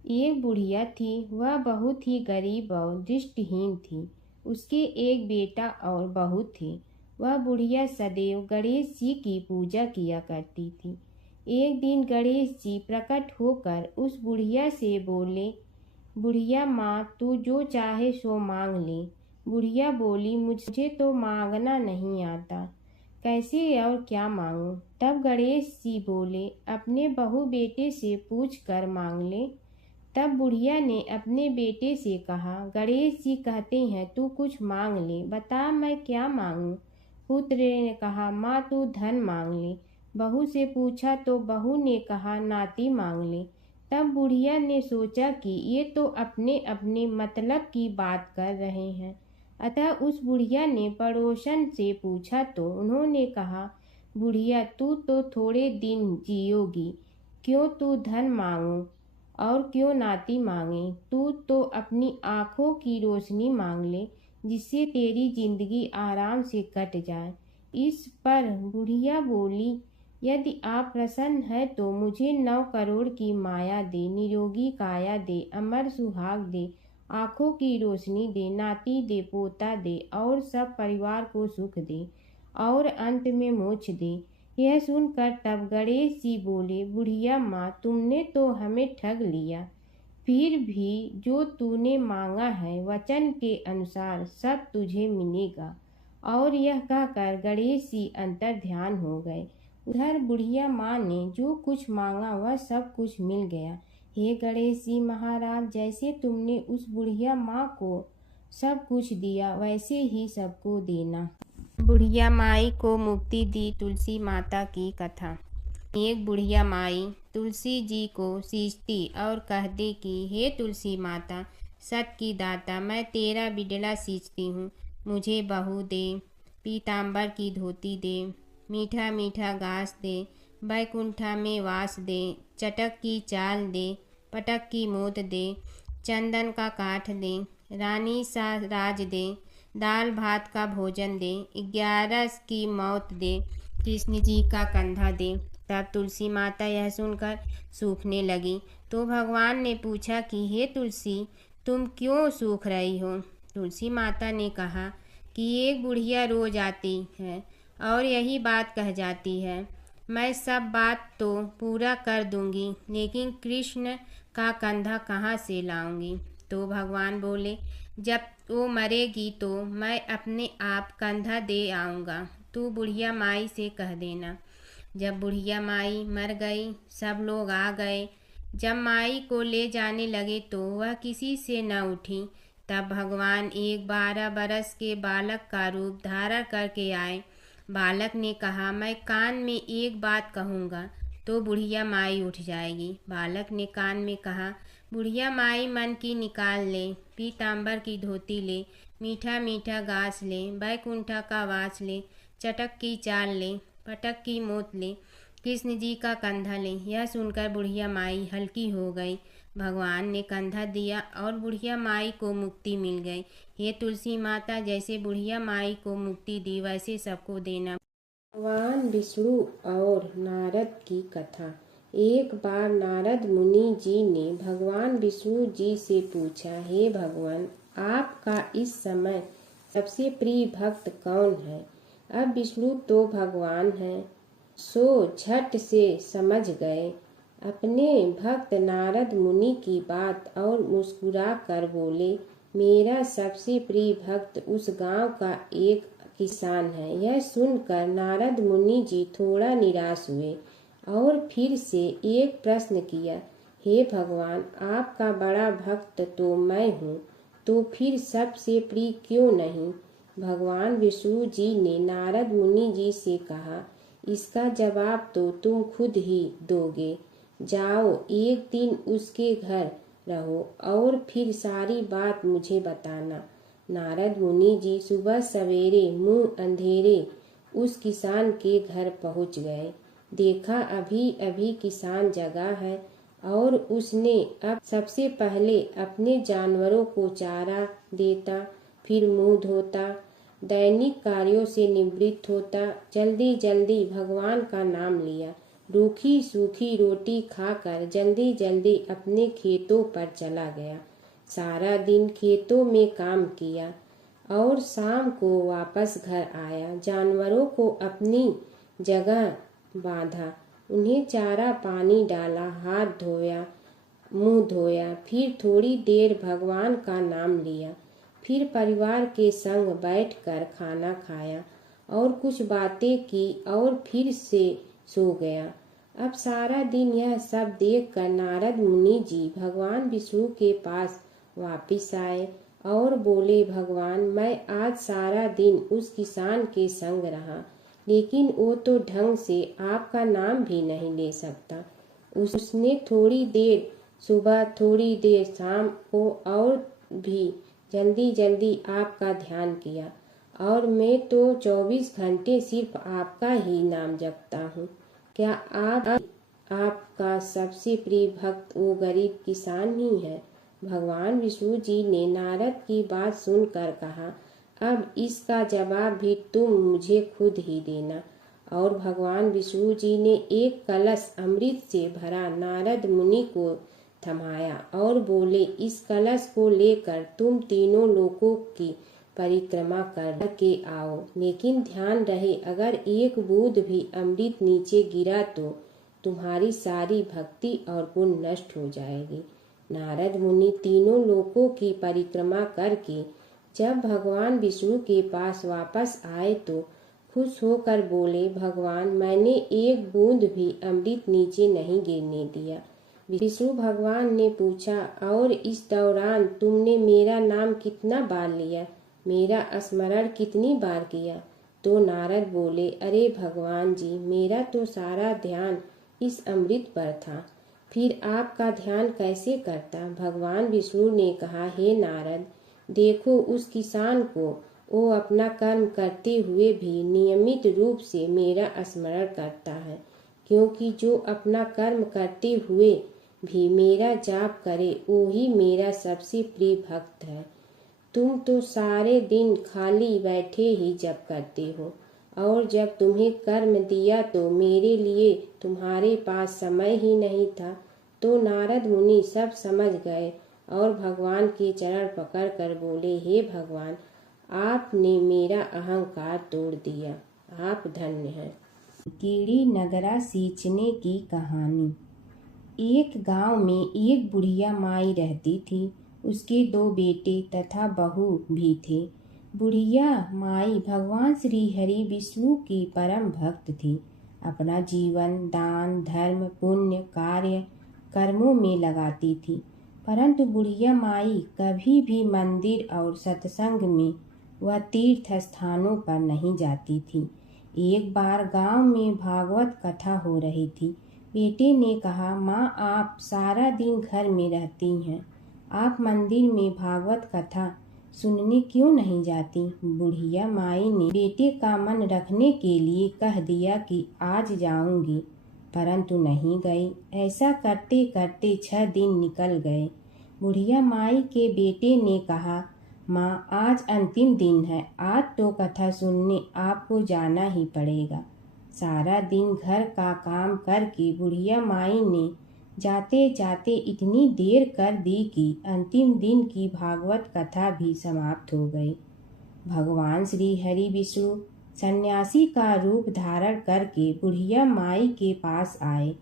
एक बुढ़िया थी, वह बहुत ही गरीब और दृष्टिहीन थी। उसके एक बेटा और बहू थे। वह बुढ़िया सदैव गणेश जी की पूजा किया करती थी। एक दिन गणेश जी प्रकट होकर उस बुढ़िया से बोले, बुढ़िया माँ, तू जो चाहे सो मांग ले। बुढ़िया बोली, मुझे तो मांगना नहीं आता, कैसे और क्या मांगूं? तब गणेश जी बोले, अपने बहू बेटे से पूछ कर मांग ले। तब बुढ़िया ने अपने बेटे से कहा, गणेश जी कहते हैं तू कुछ मांग ले, बता मैं क्या मांगूं? पुत्र ने कहा, माँ तू धन मांग ले। बहू से पूछा तो बहू ने कहा, नाती मांग ले। तब बुढ़िया ने सोचा कि ये तो अपने अपने मतलब की बात कर रहे हैं। अतः उस बुढ़िया ने पड़ोसन से पूछा तो उन्होंने कहा, बुढ़िया तू तो थोड़े दिन जियोगी, क्यों तू धन मांगो और क्यों नाती मांगे? तू तो अपनी आँखों की रोशनी मांग ले, जिससे तेरी जिंदगी आराम से कट जाए। इस पर बुढ़िया बोली, यदि आप प्रसन्न हैं तो मुझे 9 करोड़ की माया दे, निरोगी काया दे, अमर सुहाग दे, आँखों की रोशनी दे, नाती दे, पोता दे और सब परिवार को सुख दे और अंत में मोक्ष दे। यह सुनकर तब गणेश जी बोले, बुढ़िया माँ, तुमने तो हमें ठग लिया। फिर भी जो तूने मांगा है वचन के अनुसार सब तुझे मिलेगा। और यह कहकर गणेश जी अंतर ध्यान हो गए। उधर बुढ़िया माँ ने जो कुछ मांगा वह सब कुछ मिल गया। हे गणेश जी महाराज, जैसे तुमने उस बुढ़िया माँ को सब कुछ दिया वैसे ही सबको देना। बुढ़िया माई को मुक्ति दी तुलसी माता की कथा। एक बुढ़िया माई तुलसी जी को सींचती और कहती कि हे तुलसी माता, सत की दाता, मैं तेरा बिडला सींचती हूँ, मुझे बहू दे, पीताम्बर की धोती दे, मीठा मीठा घास दे, बैकुंठा में वास दे, चटक की चाल दे, पटक की मोत दे, चंदन का काठ दे, रानी सा राज दे, दाल भात का भोजन दे, 11 की मौत दे, कृष्ण जी का कंधा दे। तब तुलसी माता यह सुनकर सूखने लगी। तो भगवान ने पूछा कि हे तुलसी, तुम क्यों सूख रही हो? तुलसी माता ने कहा कि एक बुढ़िया रोज आती है और यही बात कह जाती है, मैं सब बात तो पूरा कर दूंगी, लेकिन कृष्ण का कंधा कहाँ से लाऊंगी? तो भगवान बोले, जब वो मरेगी तो मैं अपने आप कंधा दे आऊँगा, तू बुढ़िया माई से कह देना। जब बुढ़िया माई मर गई, सब लोग आ गए। जब माई को ले जाने लगे तो वह किसी से न उठी। तब भगवान एक 12 बरस के बालक का रूप धारण करके आए। बालक ने कहा, मैं कान में एक बात कहूँगा तो बुढ़िया माई उठ जाएगी। बालक ने कान में कहा, बुढ़िया माई मन की निकाल ले, पीताम्बर की धोती ले, मीठा मीठा घास ले, बैकुंठा का वास ले, चटक की चाल ले, पटक की मोत ले, कृष्ण जी का कंधा ले। यह सुनकर बुढ़िया माई हल्की हो गई। भगवान ने कंधा दिया और बुढ़िया माई को मुक्ति मिल गई। हे तुलसी माता, जैसे बुढ़िया माई को मुक्ति दी वैसे सबको देना। भगवान विष्णु और नारद की कथा। एक बार नारद मुनि जी ने भगवान विष्णु जी से पूछा, हे भगवान, आपका इस समय सबसे प्रिय भक्त कौन है? अब विष्णु तो भगवान हैं, सो झट से समझ गए अपने भक्त नारद मुनि की बात और मुस्कुरा कर बोले, मेरा सबसे प्रिय भक्त उस गांव का एक किसान है। यह सुनकर नारद मुनि जी थोड़ा निराश हुए और फिर से एक प्रश्न किया, हे भगवान, आपका बड़ा भक्त तो मैं हूँ, तो फिर सबसे प्रिय क्यों नहीं? भगवान विष्णु जी ने नारद मुनि जी से कहा, इसका जवाब तो तुम खुद ही दोगे। जाओ, एक दिन उसके घर रहो और फिर सारी बात मुझे बताना। नारद मुनि जी सुबह सवेरे मुंह अंधेरे उस किसान के घर पहुंच गए। देखा अभी अभी किसान जगा है और उसने अब सबसे पहले अपने जानवरों को चारा देता, फिर मुंह धोता, दैनिक कार्यों से निवृत्त होता, जल्दी जल्दी भगवान का नाम लिया, रूखी सूखी रोटी खाकर जल्दी जल्दी अपने खेतों पर चला गया। सारा दिन खेतों में काम किया और शाम को वापस घर आया। जानवरों को अपनी जगह बांधा, उन्हें चारा पानी डाला, हाथ धोया, मुंह धोया, फिर थोड़ी देर भगवान का नाम लिया, फिर परिवार के संग बैठकर खाना खाया और कुछ बातें की और फिर से सो गया। अब सारा दिन यह सब देखकर नारद मुनि जी भगवान विष्णु के पास वापिस आए और बोले, भगवान, मैं आज सारा दिन उस किसान के संग रहा, लेकिन वो तो ढंग से आपका नाम भी नहीं ले सकता। उसने थोड़ी देर सुबह, थोड़ी देर शाम को और भी जल्दी जल्दी आपका ध्यान किया, और मैं तो 24 घंटे सिर्फ आपका ही नाम जपता हूँ। क्या आपका सबसे प्रिय भक्त वो गरीब किसान ही है? भगवान विष्णु जी ने नारद की बात सुनकर कहा, अब इसका जवाब भी तुम मुझे खुद ही देना। और भगवान विष्णु जी ने एक कलश अमृत से भरा नारद मुनि को थमाया और बोले, इस कलश को लेकर तुम तीनों लोकों की परिक्रमा करके आओ, लेकिन ध्यान रहे अगर एक बूंद भी अमृत नीचे गिरा तो तुम्हारी सारी भक्ति और पुण्य नष्ट हो जाएगी। नारद मुनि तीनों लोकों की परिक्रमा करके जब भगवान विष्णु के पास वापस आए तो खुश होकर बोले, भगवान, मैंने एक बूंद भी अमृत नीचे नहीं गिरने दिया। विष्णु भगवान ने पूछा, और इस दौरान तुमने मेरा नाम कितना बार लिया, मेरा स्मरण कितनी बार किया? तो नारद बोले, अरे भगवान जी, मेरा तो सारा ध्यान इस अमृत पर था, फिर आपका ध्यान कैसे करता? भगवान विष्णु ने कहा, हे नारद, देखो उस किसान को, वो अपना कर्म करते हुए भी नियमित रूप से मेरा स्मरण करता है, क्योंकि जो अपना कर्म करते हुए भी मेरा जाप करे वो ही मेरा सबसे प्रिय भक्त है। तुम तो सारे दिन खाली बैठे ही जप करते हो, और जब तुम्हें कर्म दिया तो मेरे लिए तुम्हारे पास समय ही नहीं था। तो नारद मुनि सब समझ गए और भगवान के चरण पकड़कर बोले, हे भगवान, आपने मेरा अहंकार तोड़ दिया, आप धन्य हैं। कीड़ी नगरा सींचने की कहानी। एक गांव में एक बुढ़िया माई रहती थी। उसके 2 बेटे तथा बहू भी थे। बुढ़िया माई भगवान श्री हरि विष्णु की परम भक्त थी। अपना जीवन दान धर्म पुण्य कार्य कर्मों में लगाती थी, परंतु बुढ़िया माई कभी भी मंदिर और सत्संग में व तीर्थ स्थानों पर नहीं जाती थी। एक बार गांव में भागवत कथा हो रही थी। बेटे ने कहा, माँ, आप सारा दिन घर में रहती हैं, आप मंदिर में भागवत कथा सुनने क्यों नहीं जाती? बुढ़िया माई ने बेटे का मन रखने के लिए कह दिया कि आज जाऊंगी, परंतु नहीं गई। ऐसा करते करते 6 दिन निकल गए। बुढ़िया माई के बेटे ने कहा, माँ, आज अंतिम दिन है, आज तो कथा सुनने आपको जाना ही पड़ेगा। सारा दिन घर का काम करके बुढ़िया माई ने जाते जाते इतनी देर कर दी कि अंतिम दिन की भागवत कथा भी समाप्त हो गई। भगवान श्री हरि विष्णु सन्यासी का रूप धारण करके बुढ़िया माई के पास आए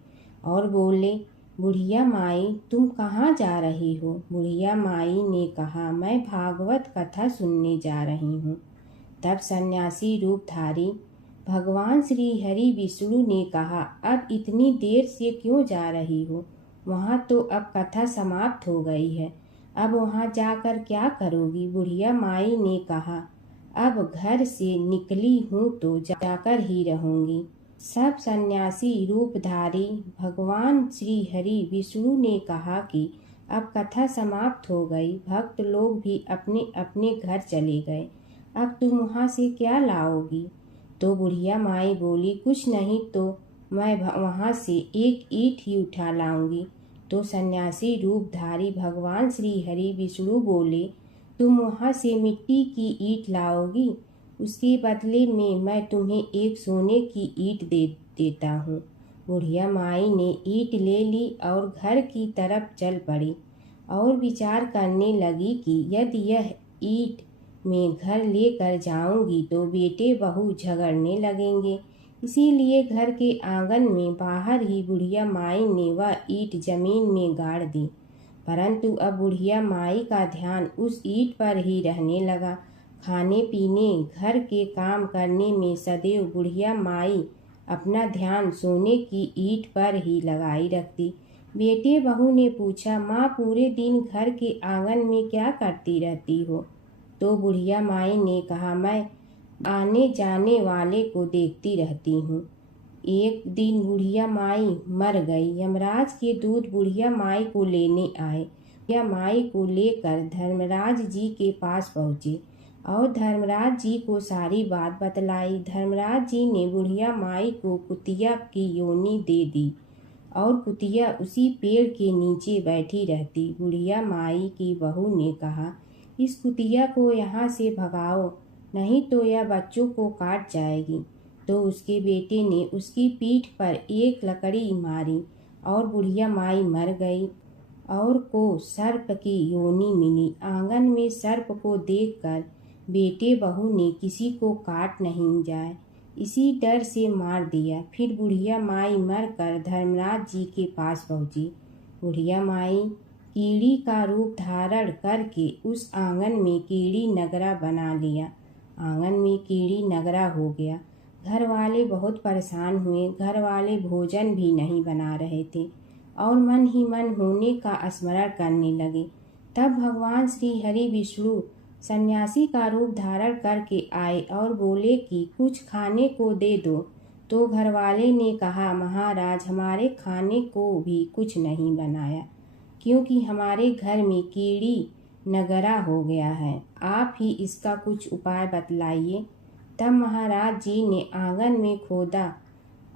और बोले, बुढ़िया माई, तुम कहाँ जा रही हो? बुढ़िया माई ने कहा, मैं भागवत कथा सुनने जा रही हूँ। तब सन्यासी रूपधारी भगवान श्री हरि विष्णु ने कहा, अब इतनी देर से क्यों जा रही हो? वहाँ तो अब कथा समाप्त हो गई है, अब वहाँ जाकर क्या करोगी? बुढ़िया माई ने कहा, अब घर से निकली हूँ तो जाकर ही रहूंगी। सब सन्यासी रूपधारी भगवान श्री हरि विष्णु ने कहा कि अब कथा समाप्त हो गई, भक्त लोग भी अपने अपने घर चले गए, अब तुम वहाँ से क्या लाओगी? तो बुढ़िया माई बोली, कुछ नहीं तो मैं वहाँ से एक ईंट ही उठा लाऊंगी। तो सन्यासी रूपधारी भगवान श्री हरि विष्णु बोले, तुम वहाँ से मिट्टी की ईंट लाओगी, उसके बदले में मैं तुम्हें एक सोने की ईंट देता हूँ। बुढ़िया माई ने ईंट ले ली और घर की तरफ चल पड़ी और विचार करने लगी कि यदि यह ईंट मैं घर लेकर जाऊंगी तो बेटे बहू झगड़ने लगेंगे। इसीलिए घर के आंगन में बाहर ही बुढ़िया माई ने वह ईंट जमीन में गाड़ दी। परंतु अब बुढ़िया माई का ध्यान उस ईंट पर ही रहने लगा। खाने पीने घर के काम करने में सदैव बुढ़िया माई अपना ध्यान सोने की ईंट पर ही लगाई रखती। बेटे बहू ने पूछा, माँ पूरे दिन घर के आंगन में क्या करती रहती हो? तो बुढ़िया माई ने कहा, मैं आने जाने वाले को देखती रहती हूँ। एक दिन बुढ़िया माई मर गई। यमराज के दूत बुढ़िया माई को लेने आए। बुढ़िया माई को लेकर धर्मराज जी के पास पहुँचे और धर्मराज जी को सारी बात बतलाई। धर्मराज जी ने बुढ़िया माई को कुतिया की योनि दे दी और कुतिया उसी पेड़ के नीचे बैठी रहती। बुढ़िया माई की बहू ने कहा, इस कुतिया को यहाँ से भगाओ, नहीं तो यह बच्चों को काट जाएगी। तो उसके बेटे ने उसकी पीठ पर एक लकड़ी मारी और बुढ़िया माई मर गई और को सर्प की योनि मिली। आंगन में सर्प को देखकर बेटे बहू ने किसी को काट नहीं जाए इसी डर से मार दिया। फिर बुढ़िया माई मरकर धर्मराज जी के पास पहुंची। बुढ़िया माई कीड़ी का रूप धारण करके उस आंगन में कीड़ी नगरा बना लिया। आंगन में कीड़ी नगरा हो गया। घर वाले बहुत परेशान हुए। घर वाले भोजन भी नहीं बना रहे थे और मन ही मन होने का स्मरण करने लगे। तब भगवान श्री हरि विष्णु सन्यासी का रूप धारण करके आए और बोले कि कुछ खाने को दे दो। तो घरवाले ने कहा, महाराज हमारे खाने को भी कुछ नहीं बनाया क्योंकि हमारे घर में कीड़ी नगरा हो गया है। आप ही इसका कुछ उपाय बतलाइए। तब महाराज जी ने आंगन में खोदा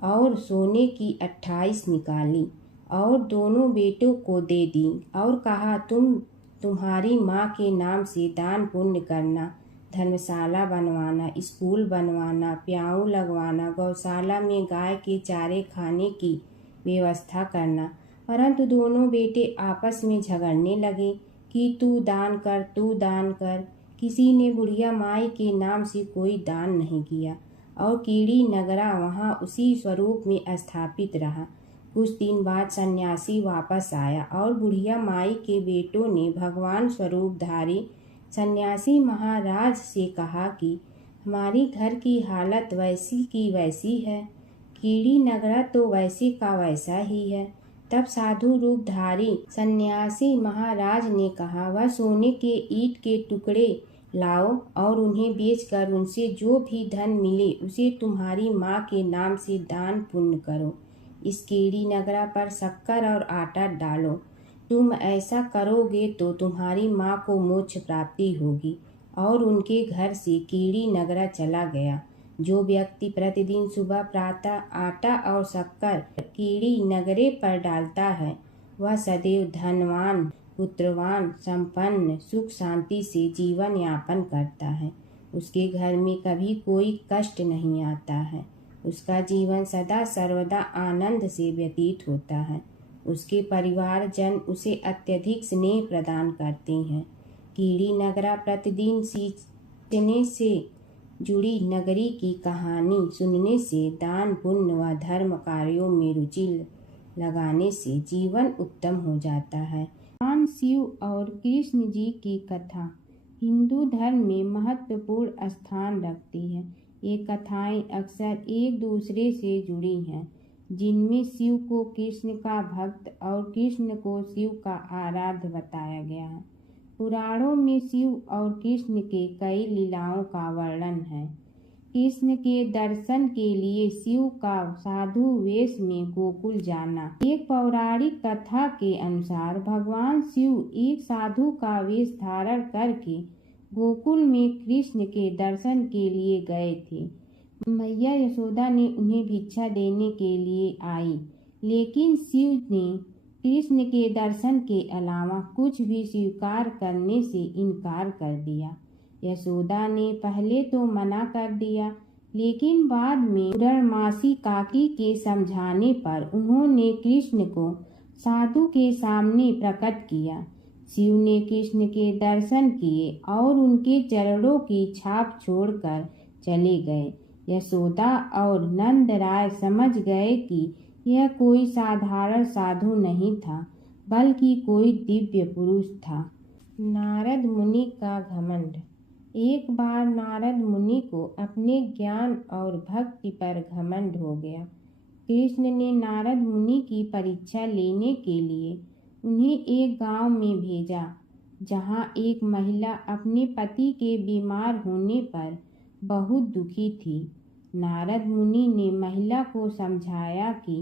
और सोने की 28 निकाली और दोनों बेटों को दे दी और कहा, तुम्हारी माँ के नाम से दान पुण्य करना, धर्मशाला बनवाना, स्कूल बनवाना, प्याऊ लगवाना, गौशाला में गाय के चारे खाने की व्यवस्था करना। परंतु दोनों बेटे आपस में झगड़ने लगे कि तू दान कर, तू दान कर। किसी ने बुढ़िया माई के नाम से कोई दान नहीं किया और कीड़ी नगरा वहाँ उसी स्वरूप में स्थापित रहा। कुछ दिन बाद सन्यासी वापस आया और बुढ़िया माई के बेटों ने भगवान स्वरूपधारी सन्यासी महाराज से कहा कि हमारी घर की हालत वैसी की वैसी है, कीड़ी नगरा तो वैसे का वैसा ही है। तब साधु रूपधारी सन्यासी महाराज ने कहा, वह सोने के ईंट के टुकड़े लाओ और उन्हें बेचकर उनसे जो भी धन मिले उसे तुम्हारी माँ के नाम से दान पुण्य करो। इस कीड़ी नगरा पर शक्कर और आटा डालो। तुम ऐसा करोगे तो तुम्हारी माँ को मोक्ष प्राप्ति होगी। और उनके घर से कीड़ी नगरा चला गया। जो व्यक्ति प्रतिदिन सुबह प्रातः आटा और शक्कर कीड़ी नगरे पर डालता है वह सदैव धनवान, पुत्रवान, संपन्न, सुख शांति से जीवन यापन करता है। उसके घर में कभी कोई कष्ट नहीं आता है। उसका जीवन सदा सर्वदा आनंद से व्यतीत होता है। उसके परिवारजन उसे अत्यधिक स्नेह प्रदान करते हैं। कीड़ी नगरा प्रतिदिन सींचने से जुड़ी नगरी की कहानी सुनने से, दान पुण्य व धर्म कार्यों में रुचि लगाने से जीवन उत्तम हो जाता है। भगवान शिव और कृष्ण जी की कथा हिंदू धर्म में महत्वपूर्ण स्थान रखती है। ये कथाएं अक्सर एक दूसरे से जुड़ी हैं, जिनमें शिव को कृष्ण का भक्त और कृष्ण को शिव का आराध्य बताया गया है। पुराणों में शिव और कृष्ण के कई लीलाओं का वर्णन है। कृष्ण के दर्शन के लिए शिव का साधु वेश में गोकुल जाना। एक पौराणिक कथा के अनुसार भगवान शिव एक साधु का वेश धारण करके गोकुल में कृष्ण के दर्शन के लिए गए थे। मैया यशोदा ने उन्हें भिक्षा देने के लिए आई, लेकिन शिव ने कृष्ण के दर्शन के अलावा कुछ भी स्वीकार करने से इनकार कर दिया। यशोदा ने पहले तो मना कर दिया, लेकिन बाद में पूर्णमासी काकी के समझाने पर उन्होंने कृष्ण को साधु के सामने प्रकट किया। शिव ने कृष्ण के दर्शन किए और उनके चरणों की छाप छोड़कर चले गए। यशोदा और नंद राय समझ गए कि यह कोई साधारण साधु नहीं था, बल्कि कोई दिव्य पुरुष था। नारद मुनि का घमंड। एक बार नारद मुनि को अपने ज्ञान और भक्ति पर घमंड हो गया। कृष्ण ने नारद मुनि की परीक्षा लेने के लिए उन्हें एक गांव में भेजा, जहां एक महिला अपने पति के बीमार होने पर बहुत दुखी थी। नारद मुनि ने महिला को समझाया कि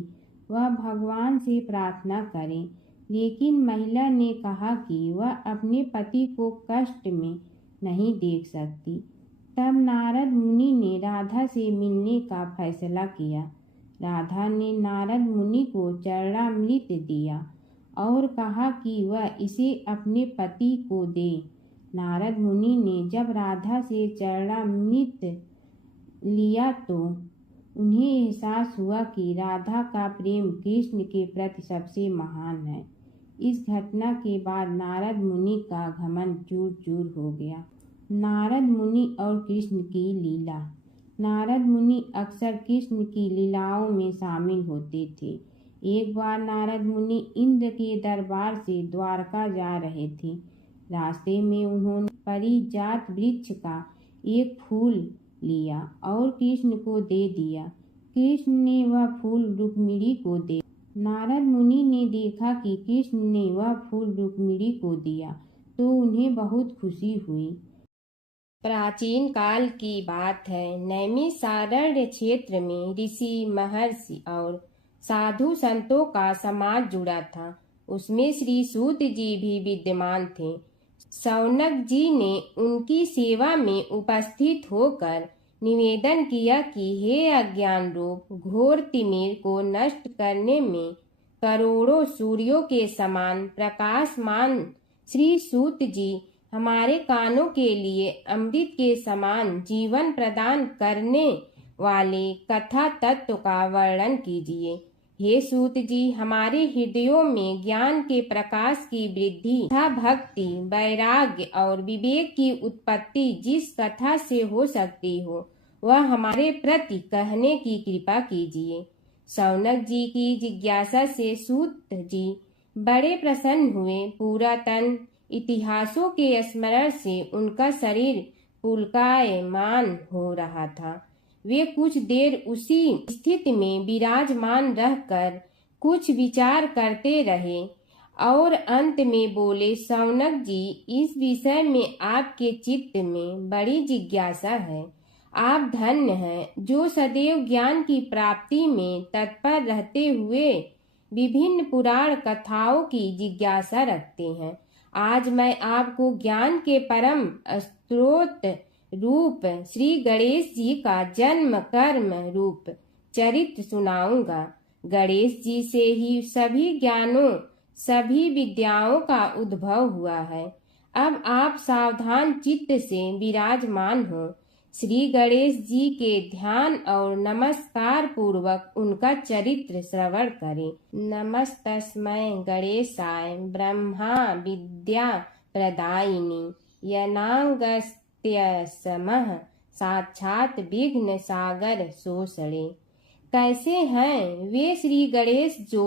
वह भगवान से प्रार्थना करे, लेकिन महिला ने कहा कि वह अपने पति को कष्ट में नहीं देख सकती। तब नारद मुनि ने राधा से मिलने का फैसला किया। राधा ने नारद मुनि को चरणामृत दिया और कहा कि वह इसे अपने पति को दे। नारद मुनि ने जब राधा से चरणामृत लिया तो उन्हें एहसास हुआ कि राधा का प्रेम कृष्ण के प्रति सबसे महान है। इस घटना के बाद नारद मुनि का घमंड चूर चूर हो गया। नारद मुनि और कृष्ण की लीला। नारद मुनि अक्सर कृष्ण की लीलाओं में शामिल होते थे। एक बार नारद मुनि इंद्र के दरबार से द्वारका जा रहे थे। रास्ते में उन्होंने पारिजात वृक्ष का एक फूल लिया और कृष्ण को दे दिया। कृष्ण ने वह फूल रुक्मिणी को दे। नारद मुनि ने देखा कि कृष्ण ने वह फूल रुक्मिणी को दिया तो उन्हें बहुत खुशी हुई। प्राचीन काल की बात है। नैमिषारण्य क्षेत्र में ऋषि, महर्षि और साधु संतों का समाज जुड़ा था। उसमें श्री सूत जी भी विद्यमान थे। शौनक जी ने उनकी सेवा में उपस्थित होकर निवेदन किया कि हे अज्ञान रूप घोर तिमिर को नष्ट करने में करोड़ों सूर्यों के समान प्रकाशमान श्री सूत जी हमारे कानों के लिए अमृत के समान जीवन प्रदान करने वाले कथा तत्व का वर्णन कीजिए। हे सूत जी, हमारे हृदयों में ज्ञान के प्रकाश की वृद्धि तथा भक्ति, वैराग्य और विवेक की उत्पत्ति जिस कथा से हो सकती हो, वह हमारे प्रति कहने की कृपा कीजिए। शौनक जी की जिज्ञासा से सूत जी बड़े प्रसन्न हुए। पुरातन इतिहासों के स्मरण से उनका शरीर पुलकायमान हो रहा था। वे कुछ देर उसी स्थिति में विराजमान रहकर कुछ विचार करते रहे और अंत में बोले, शौनक जी, इस विषय में आपके चित्त में बड़ी जिज्ञासा है। आप धन्य हैं जो सदैव ज्ञान की प्राप्ति में तत्पर रहते हुए विभिन्न पुराण कथाओं की जिज्ञासा रखते हैं। आज मैं आपको ज्ञान के परम स्रोत रूप श्री गणेश जी का जन्म कर्म रूप चरित्र सुनाऊंगा। गणेश जी से ही सभी ज्ञानों, सभी विद्याओं का उद्भव हुआ है। अब आप सावधान चित्त से विराजमान हो। श्री गणेश जी के ध्यान और नमस्कार पूर्वक उनका चरित्र श्रवण करें। नमस्तस्मै गणेशाय ब्रह्मा विद्या प्रदायिनी यनागस्त्यसमः साक्षात विघ्न सागर सोषणे। कैसे हैं वे श्री गणेश जो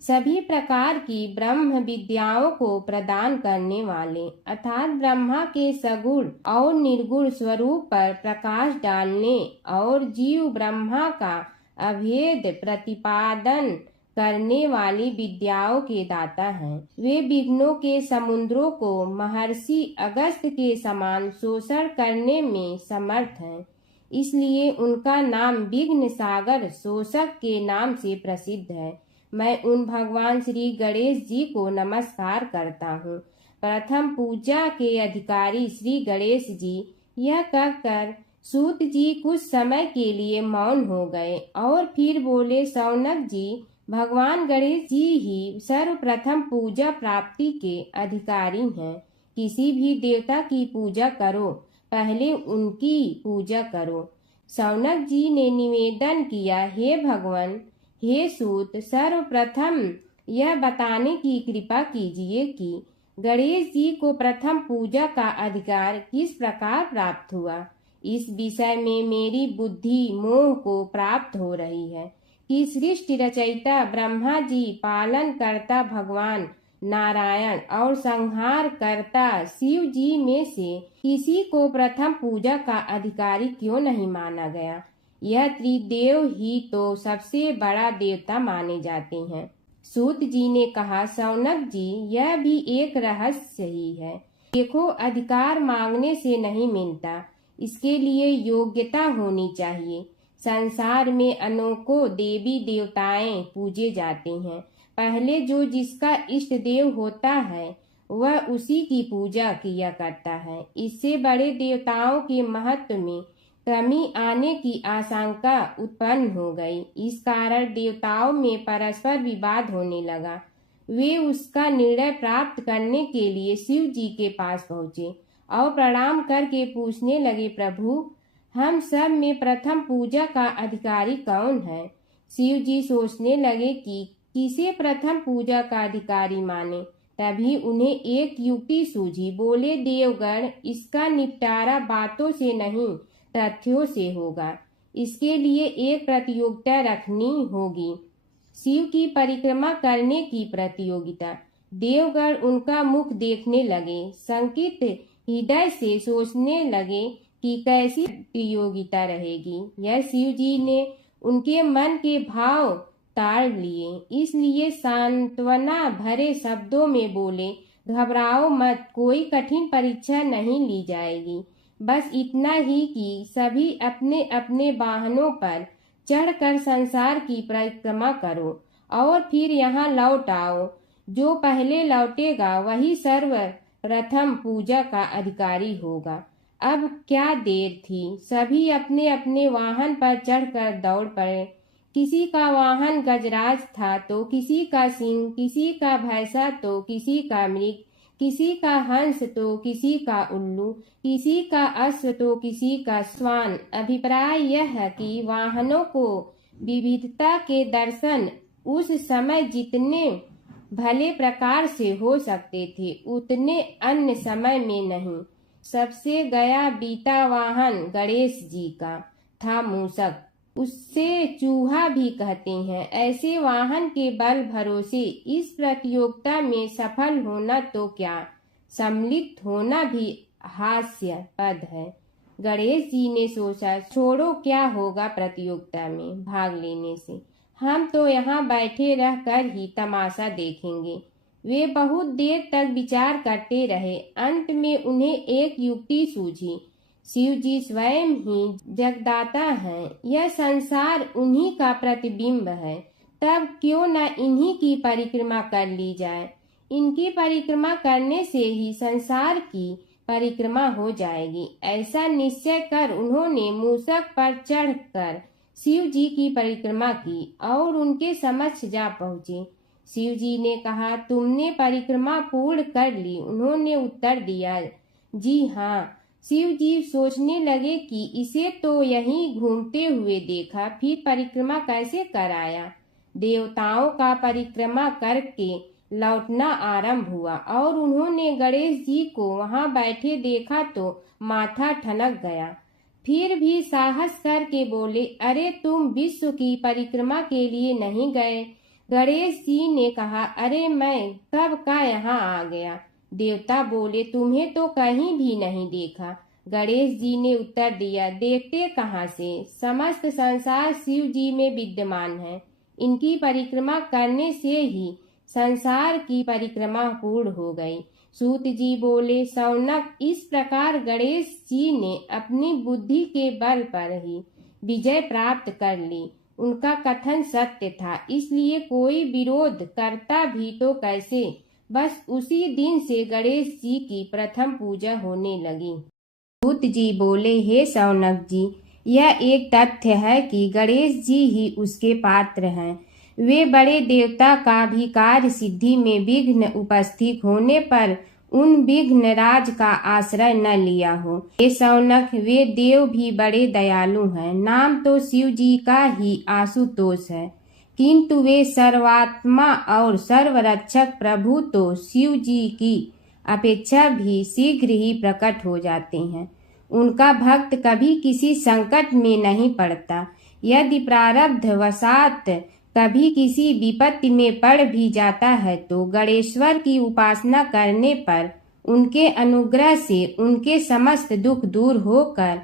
सभी प्रकार की ब्रह्म विद्याओं को प्रदान करने वाले, अर्थात ब्रह्मा के सगुण और निर्गुण स्वरूप पर प्रकाश डालने और जीव ब्रह्मा का अभेद प्रतिपादन करने वाली विद्याओं के दाता हैं। वे विघ्नों के समुद्रों को महर्षि अगस्त के समान शोषण करने में समर्थ हैं। इसलिए उनका नाम विघ्न सागर शोषक के नाम से प्रसिद्ध है। मैं उन भगवान श्री गणेश जी को नमस्कार करता हूँ। प्रथम पूजा के अधिकारी श्री गणेश जी, यह कहकर सूत जी कुछ समय के लिए मौन हो गए और फिर बोले, शौनक जी, भगवान गणेश जी ही सर्वप्रथम पूजा प्राप्ति के अधिकारी हैं। किसी भी देवता की पूजा करो, पहले उनकी पूजा करो। शौनक जी ने निवेदन किया, हे भगवान, हे सूत, सर्वप्रथम यह बताने की कृपा कीजिए कि गणेश जी को प्रथम पूजा का अधिकार किस प्रकार प्राप्त हुआ। इस विषय में मेरी बुद्धि मोह को प्राप्त हो रही है कि सृष्टि रचयिता ब्रह्मा जी, पालन करता भगवान नारायण और संहार करता शिव जी में से किसी को प्रथम पूजा का अधिकारी क्यों नहीं माना गया। यह त्रिदेव ही तो सबसे बड़ा देवता माने जाते हैं। सूत जी ने कहा, शौनक जी, यह भी एक रहस्य ही है। देखो, अधिकार मांगने से नहीं मिलता, इसके लिए योग्यता होनी चाहिए। संसार में अनेकों देवी देवताएं पूजे जाते हैं। पहले जो जिसका इष्ट देव होता है वह उसी की पूजा किया करता है। इससे बड़े देवताओं के महत्व में कमी आने की आशंका उत्पन्न हो गई। इस कारण देवताओं में परस्पर विवाद होने लगा। वे उसका निर्णय प्राप्त करने के लिए शिव जी के पास पहुँचे और प्रणाम करके पूछने लगे, प्रभु, हम सब में प्रथम पूजा का अधिकारी कौन है। शिव जी सोचने लगे कि किसे प्रथम पूजा का अधिकारी माने। तभी उन्हें एक युक्ति सूझी। बोले, देवगण, इसका निपटारा बातों से नहीं तथ्यों से होगा। इसके लिए एक प्रतियोगिता रखनी होगी, शिव की परिक्रमा करने की प्रतियोगिता। देवगण उनका मुख देखने लगे, शंकित हृदय से सोचने लगे कि कैसी प्रतियोगिता रहेगी। यह शिव जी ने उनके मन के भाव ताड़ लिए, इसलिए सांत्वना भरे शब्दों में बोले, घबराओ मत, कोई कठिन परीक्षा नहीं ली जाएगी। बस इतना ही कि सभी अपने अपने वाहनों पर चढ़कर संसार की परिक्रमा करो और फिर यहाँ लौट आओ। जो पहले लौटेगा वही सर्वप्रथम पूजा का अधिकारी होगा। अब क्या देर थी, सभी अपने अपने वाहन पर चढ़कर दौड़ पड़े। किसी का वाहन गजराज था तो किसी का सिंह, किसी का भैंसा तो किसी का मृग, किसी का हंस तो किसी का उल्लू, किसी का अश्व तो किसी का श्वान। अभिप्राय यह है कि वाहनों को विविधता के दर्शन उस समय जितने भले प्रकार से हो सकते थे उतने अन्य समय में नहीं। सबसे गया बीता वाहन गणेश जी का था मूषक, उससे चूहा भी कहते हैं। ऐसे वाहन के बल भरोसे इस प्रतियोगिता में सफल होना तो क्या, सम्मिलित होना भी हास्यास्पद है। गणेश जी ने सोचा, छोड़ो, क्या होगा प्रतियोगिता में भाग लेने से, हम तो यहाँ बैठे रह कर ही तमाशा देखेंगे। वे बहुत देर तक विचार करते रहे। अंत में उन्हें एक युक्ति सूझी। शिव जी स्वयं ही जगदाता हैं, यह संसार उन्हीं का प्रतिबिंब है, तब क्यों न इन्हीं की परिक्रमा कर ली जाए। इनकी परिक्रमा करने से ही संसार की परिक्रमा हो जाएगी। ऐसा निश्चय कर उन्होंने मूषक पर चढ़कर शिव जी की परिक्रमा की और उनके समक्ष जा पहुँचे। शिव जी ने कहा, तुमने परिक्रमा पूर्ण कर ली। उन्होंने उत्तर दिया, जी हाँ। शिव जी सोचने लगे कि इसे तो यहीं घूमते हुए देखा, फिर परिक्रमा कैसे कराया। देवताओं का परिक्रमा करके लौटना आरंभ हुआ और उन्होंने गणेश जी को वहां बैठे देखा तो माथा ठनक गया। फिर भी साहस करके बोले, अरे तुम विश्व की परिक्रमा के लिए नहीं गए। गणेश जी ने कहा, अरे मैं कब का यहाँ आ गया। देवता बोले, तुम्हें तो कहीं भी नहीं देखा। गणेश जी ने उत्तर दिया, देखते कहाँ से, समस्त संसार शिव जी में विद्यमान है। इनकी परिक्रमा करने से ही संसार की परिक्रमा पूर्ण हो गई। सूत जी बोले, शौनक, इस प्रकार गणेश जी ने अपनी बुद्धि के बल पर ही विजय प्राप्त कर ली। उनका कथन सत्य था, इसलिए कोई विरोध करता भी तो कैसे। बस उसी दिन से गणेश जी की प्रथम पूजा होने लगी। सूत जी बोले, हे शौनक जी, यह एक तथ्य है कि गणेश जी ही उसके पात्र हैं। वे बड़े देवता का भी कार्य सिद्धि में विघ्न उपस्थित होने पर उन विघ्न राज का आश्रय न लिया हो। हे शौनक, वे देव भी बड़े दयालु हैं। नाम तो शिव जी का ही आशुतोष है, किंतु वे सर्वात्मा और सर्वरक्षक प्रभु तो शिव जी की अपेक्षा भी शीघ्र ही प्रकट हो जाते हैं। उनका भक्त कभी किसी संकट में नहीं पड़ता। यदि प्रारब्ध वशात कभी किसी विपत्ति में पड़ भी जाता है तो गणेश्वर की उपासना करने पर उनके अनुग्रह से उनके समस्त दुख दूर होकर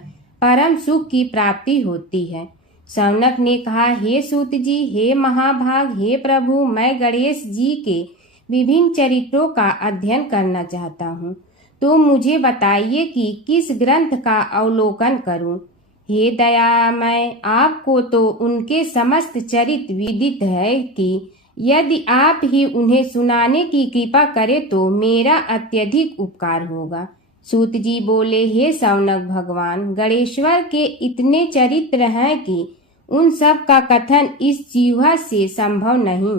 परम सुख की प्राप्ति होती है। शौनक ने कहा, हे सूत जी, हे महाभाग, हे प्रभु, मैं गणेश जी के विभिन्न चरित्रों का अध्ययन करना चाहता हूँ, तो मुझे बताइए कि किस ग्रंथ का अवलोकन करूँ। हे दयामय, आपको तो उनके समस्त चरित्र विदित है कि यदि आप ही उन्हें सुनाने की कृपा करें तो मेरा अत्यधिक उपकार होगा। सूत जी बोले, हे शौनक भगवान, गणेश्वर के इतने चरित्र हैं कि उन सब का कथन इस जीवा से संभव नहीं,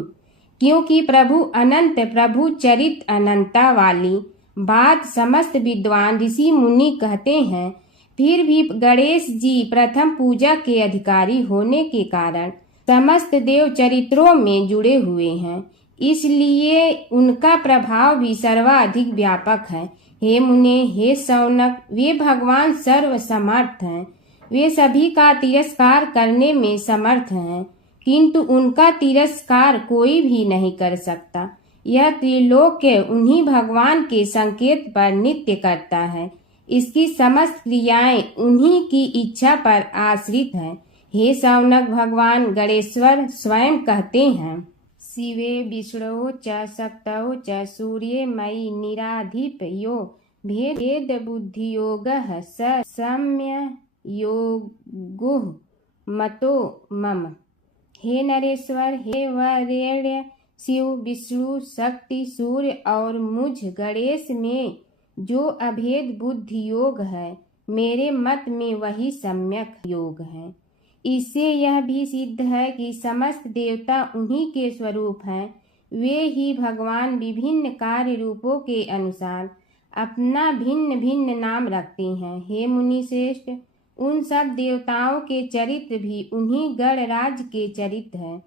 क्योंकि प्रभु अनंत, प्रभु चरित्र अनंता वाली बात समस्त विद्वान ऋषि मुनि कहते हैं। फिर भी गणेश जी प्रथम पूजा के अधिकारी होने के कारण समस्त देव चरित्रों में जुड़े हुए हैं, इसलिए उनका प्रभाव भी सर्वाधिक व्यापक है। हे मुने, हे शौनक, वे भगवान सर्वसमर्थ हैं। वे सभी का तिरस्कार करने में समर्थ हैं, किंतु उनका तिरस्कार कोई भी नहीं कर सकता। यह त्रिलोक्य उन्हीं भगवान के संकेत पर नित्य करता है। इसकी समस्त क्रियाएं उन्हीं की इच्छा पर आश्रित हैं। हे शौनक भगवान गणेश्वर स्वयं कहते हैं, शिवे विष्णो च शक्तौ च सूर्ये मयि निराधिप यो भेद बुद्धियोगः स सम्य योगो मतो मम। हे नरेश्वर, हे वरेण्य, शिव, विष्णु, शक्ति, सूर्य और मुझ गणेश में जो अभेद बुद्धि योग है, मेरे मत में वही सम्यक योग है। इससे यह भी सिद्ध है कि समस्त देवता उन्हीं के स्वरूप हैं। वे ही भगवान विभिन्न कार्य रूपों के अनुसार अपना भिन्न भिन्न नाम रखते हैं। हे मुनि श्रेष्ठ, उन सब देवताओं के चरित्र भी उन्हीं गणराज के चरित्र हैं।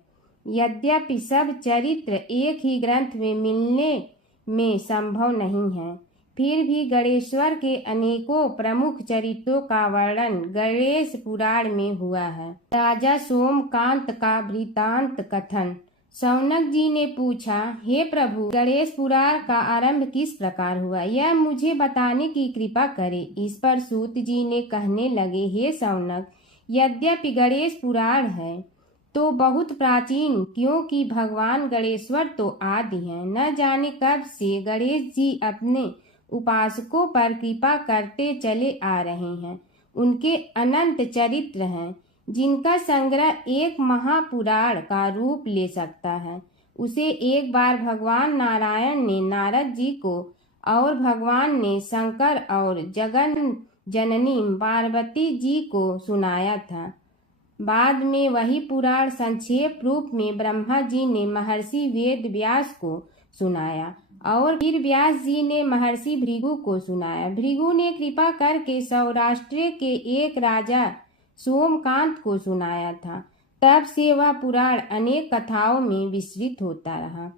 यद्यपि सब चरित्र एक ही ग्रंथ में मिलने में संभव नहीं है, फिर भी गणेश्वर के अनेकों प्रमुख चरित्रों का वर्णन गणेश पुराण में हुआ है। राजा सोमकांत का वृतांत कथन। शौनक जी ने पूछा, हे प्रभु, गणेश पुराण का आरंभ किस प्रकार हुआ, यह मुझे बताने की कृपा करे। इस पर सूत जी ने कहने लगे, हे शौनक, यद्यपि गणेश पुराण है तो बहुत प्राचीन, क्योंकि भगवान गणेश्वर तो आदि हैं। न जाने कब से गणेश जी अपने उपासकों पर कृपा करते चले आ रहे हैं। उनके अनंत चरित्र हैं, जिनका संग्रह एक महापुराण का रूप ले सकता है। उसे एक बार भगवान नारायण ने नारद जी को और भगवान ने शंकर और जगन जननी पार्वती जी को सुनाया था। बाद में वही पुराण संक्षेप रूप में ब्रह्मा जी ने महर्षि वेद व्यास को सुनाया और फिर व्यास जी ने महर्षि भृगु को सुनाया। भृगु ने कृपा करके सौराष्ट्र के एक राजा सोमकांत को सुनाया था। तब से वह पुराण अनेक कथाओं में विस्तृत होता रहा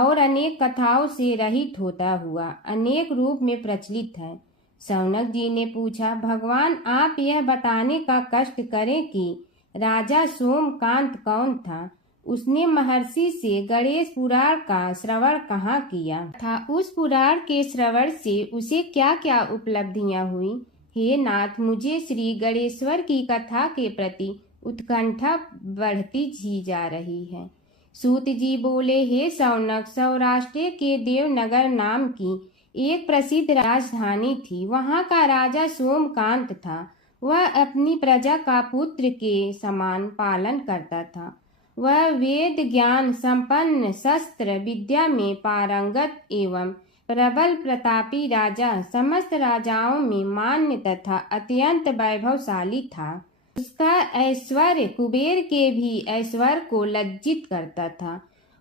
और अनेक कथाओं से रहित होता हुआ अनेक रूप में प्रचलित है। शौनक जी ने पूछा, भगवान, आप यह बताने का कष्ट करें कि राजा सोमकांत कौन था। उसने महर्षि से गणेश पुराण का श्रवण कहाँ किया था, उस पुराण के श्रवण से उसे क्या क्या उपलब्धियां हुई। हे नाथ, मुझे श्री गणेश्वर की कथा के प्रति उत्कंठा बढ़ती ही जा रही है। सूत जी बोले, हे शौनक, सौराष्ट्र के देवनगर नाम की एक प्रसिद्ध राजधानी थी। वहाँ का राजा सोमकांत था। वह अपनी प्रजा का पुत्र के समान पालन करता था। वह वेद ज्ञान संपन्न, शस्त्र विद्या में पारंगत एवं प्रबल प्रतापी राजा, समस्त राजाओं में मान्य तथा अत्यंत वैभवशाली था। उसका ऐश्वर्य कुबेर के भी ऐश्वर्य को लज्जित करता था।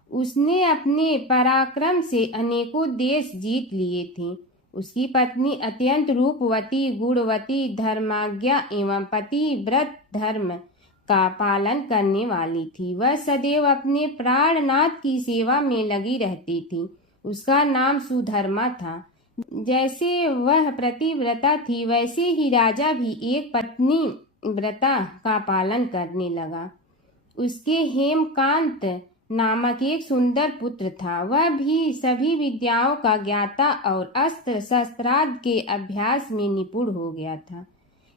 उसने अपने पराक्रम से अनेकों देश जीत लिए थे। उसकी पत्नी अत्यंत रूपवती, गुणवती, धर्माज्ञा एवं पतिव्रत धर्म का पालन करने वाली थी। वह सदैव अपने प्राणनाथ की सेवा में लगी रहती थी। उसका नाम सुधर्मा था। जैसे वह पतिव्रता थी, वैसे ही राजा भी एक पत्नी व्रता का पालन करने लगा। उसके हेमकांत नामक एक सुंदर पुत्र था। वह भी सभी विद्याओं का ज्ञाता और अस्त्र शस्त्रादि के अभ्यास में निपुण हो गया था।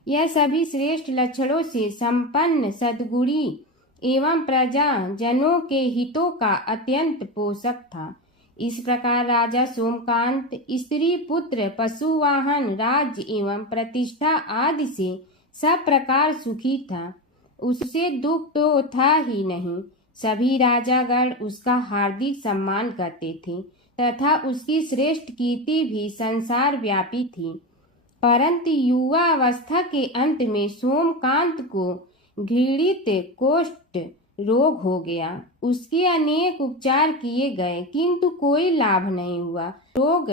यह सभी श्रेष्ठ लक्षणों से संपन्न सद्गुणी एवं प्रजा जनों के हितों का अत्यंत पोषक था। इस प्रकार राजा सोमकांत स्त्री पुत्र पशुवाहन राज्य एवं प्रतिष्ठा आदि से सब प्रकार सुखी था। उससे दुख तो था ही नहीं। सभी राजागण उसका हार्दिक सम्मान करते थे तथा उसकी श्रेष्ठ कीर्ति भी संसार व्यापी थी। परंतु युवावस्था के अंत में सोमकांत को घृणित कोष्ठ रोग हो गया। उसके अनेक उपचार किए गए किंतु कोई लाभ नहीं हुआ। रोग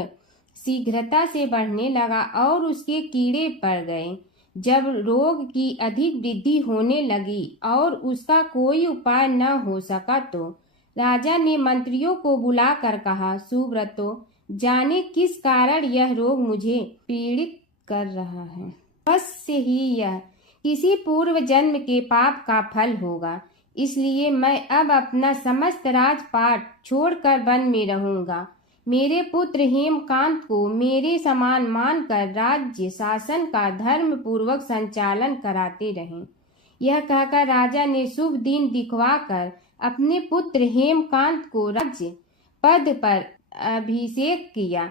शीघ्रता से बढ़ने लगा और उसके कीड़े पड़ गए। जब रोग की अधिक वृद्धि होने लगी और उसका कोई उपाय न हो सका तो राजा ने मंत्रियों को बुलाकर कहा, सुव्रतो, जाने किस कारण यह रोग मुझे पीड़ित कर रहा है। अवश्य ही यह किसी पूर्व जन्म के पाप का फल होगा। इसलिए मैं अब अपना समस्त राजपाट छोड़कर वन में रहूंगा। मेरे पुत्र हेमकांत को मेरे समान मानकर राज्य शासन का धर्म पूर्वक संचालन कराते रहें। यह कहकर राजा ने शुभ दिन दिखवाकर अपने पुत्र हेमकांत को राज्य पद पर अभिषेक किया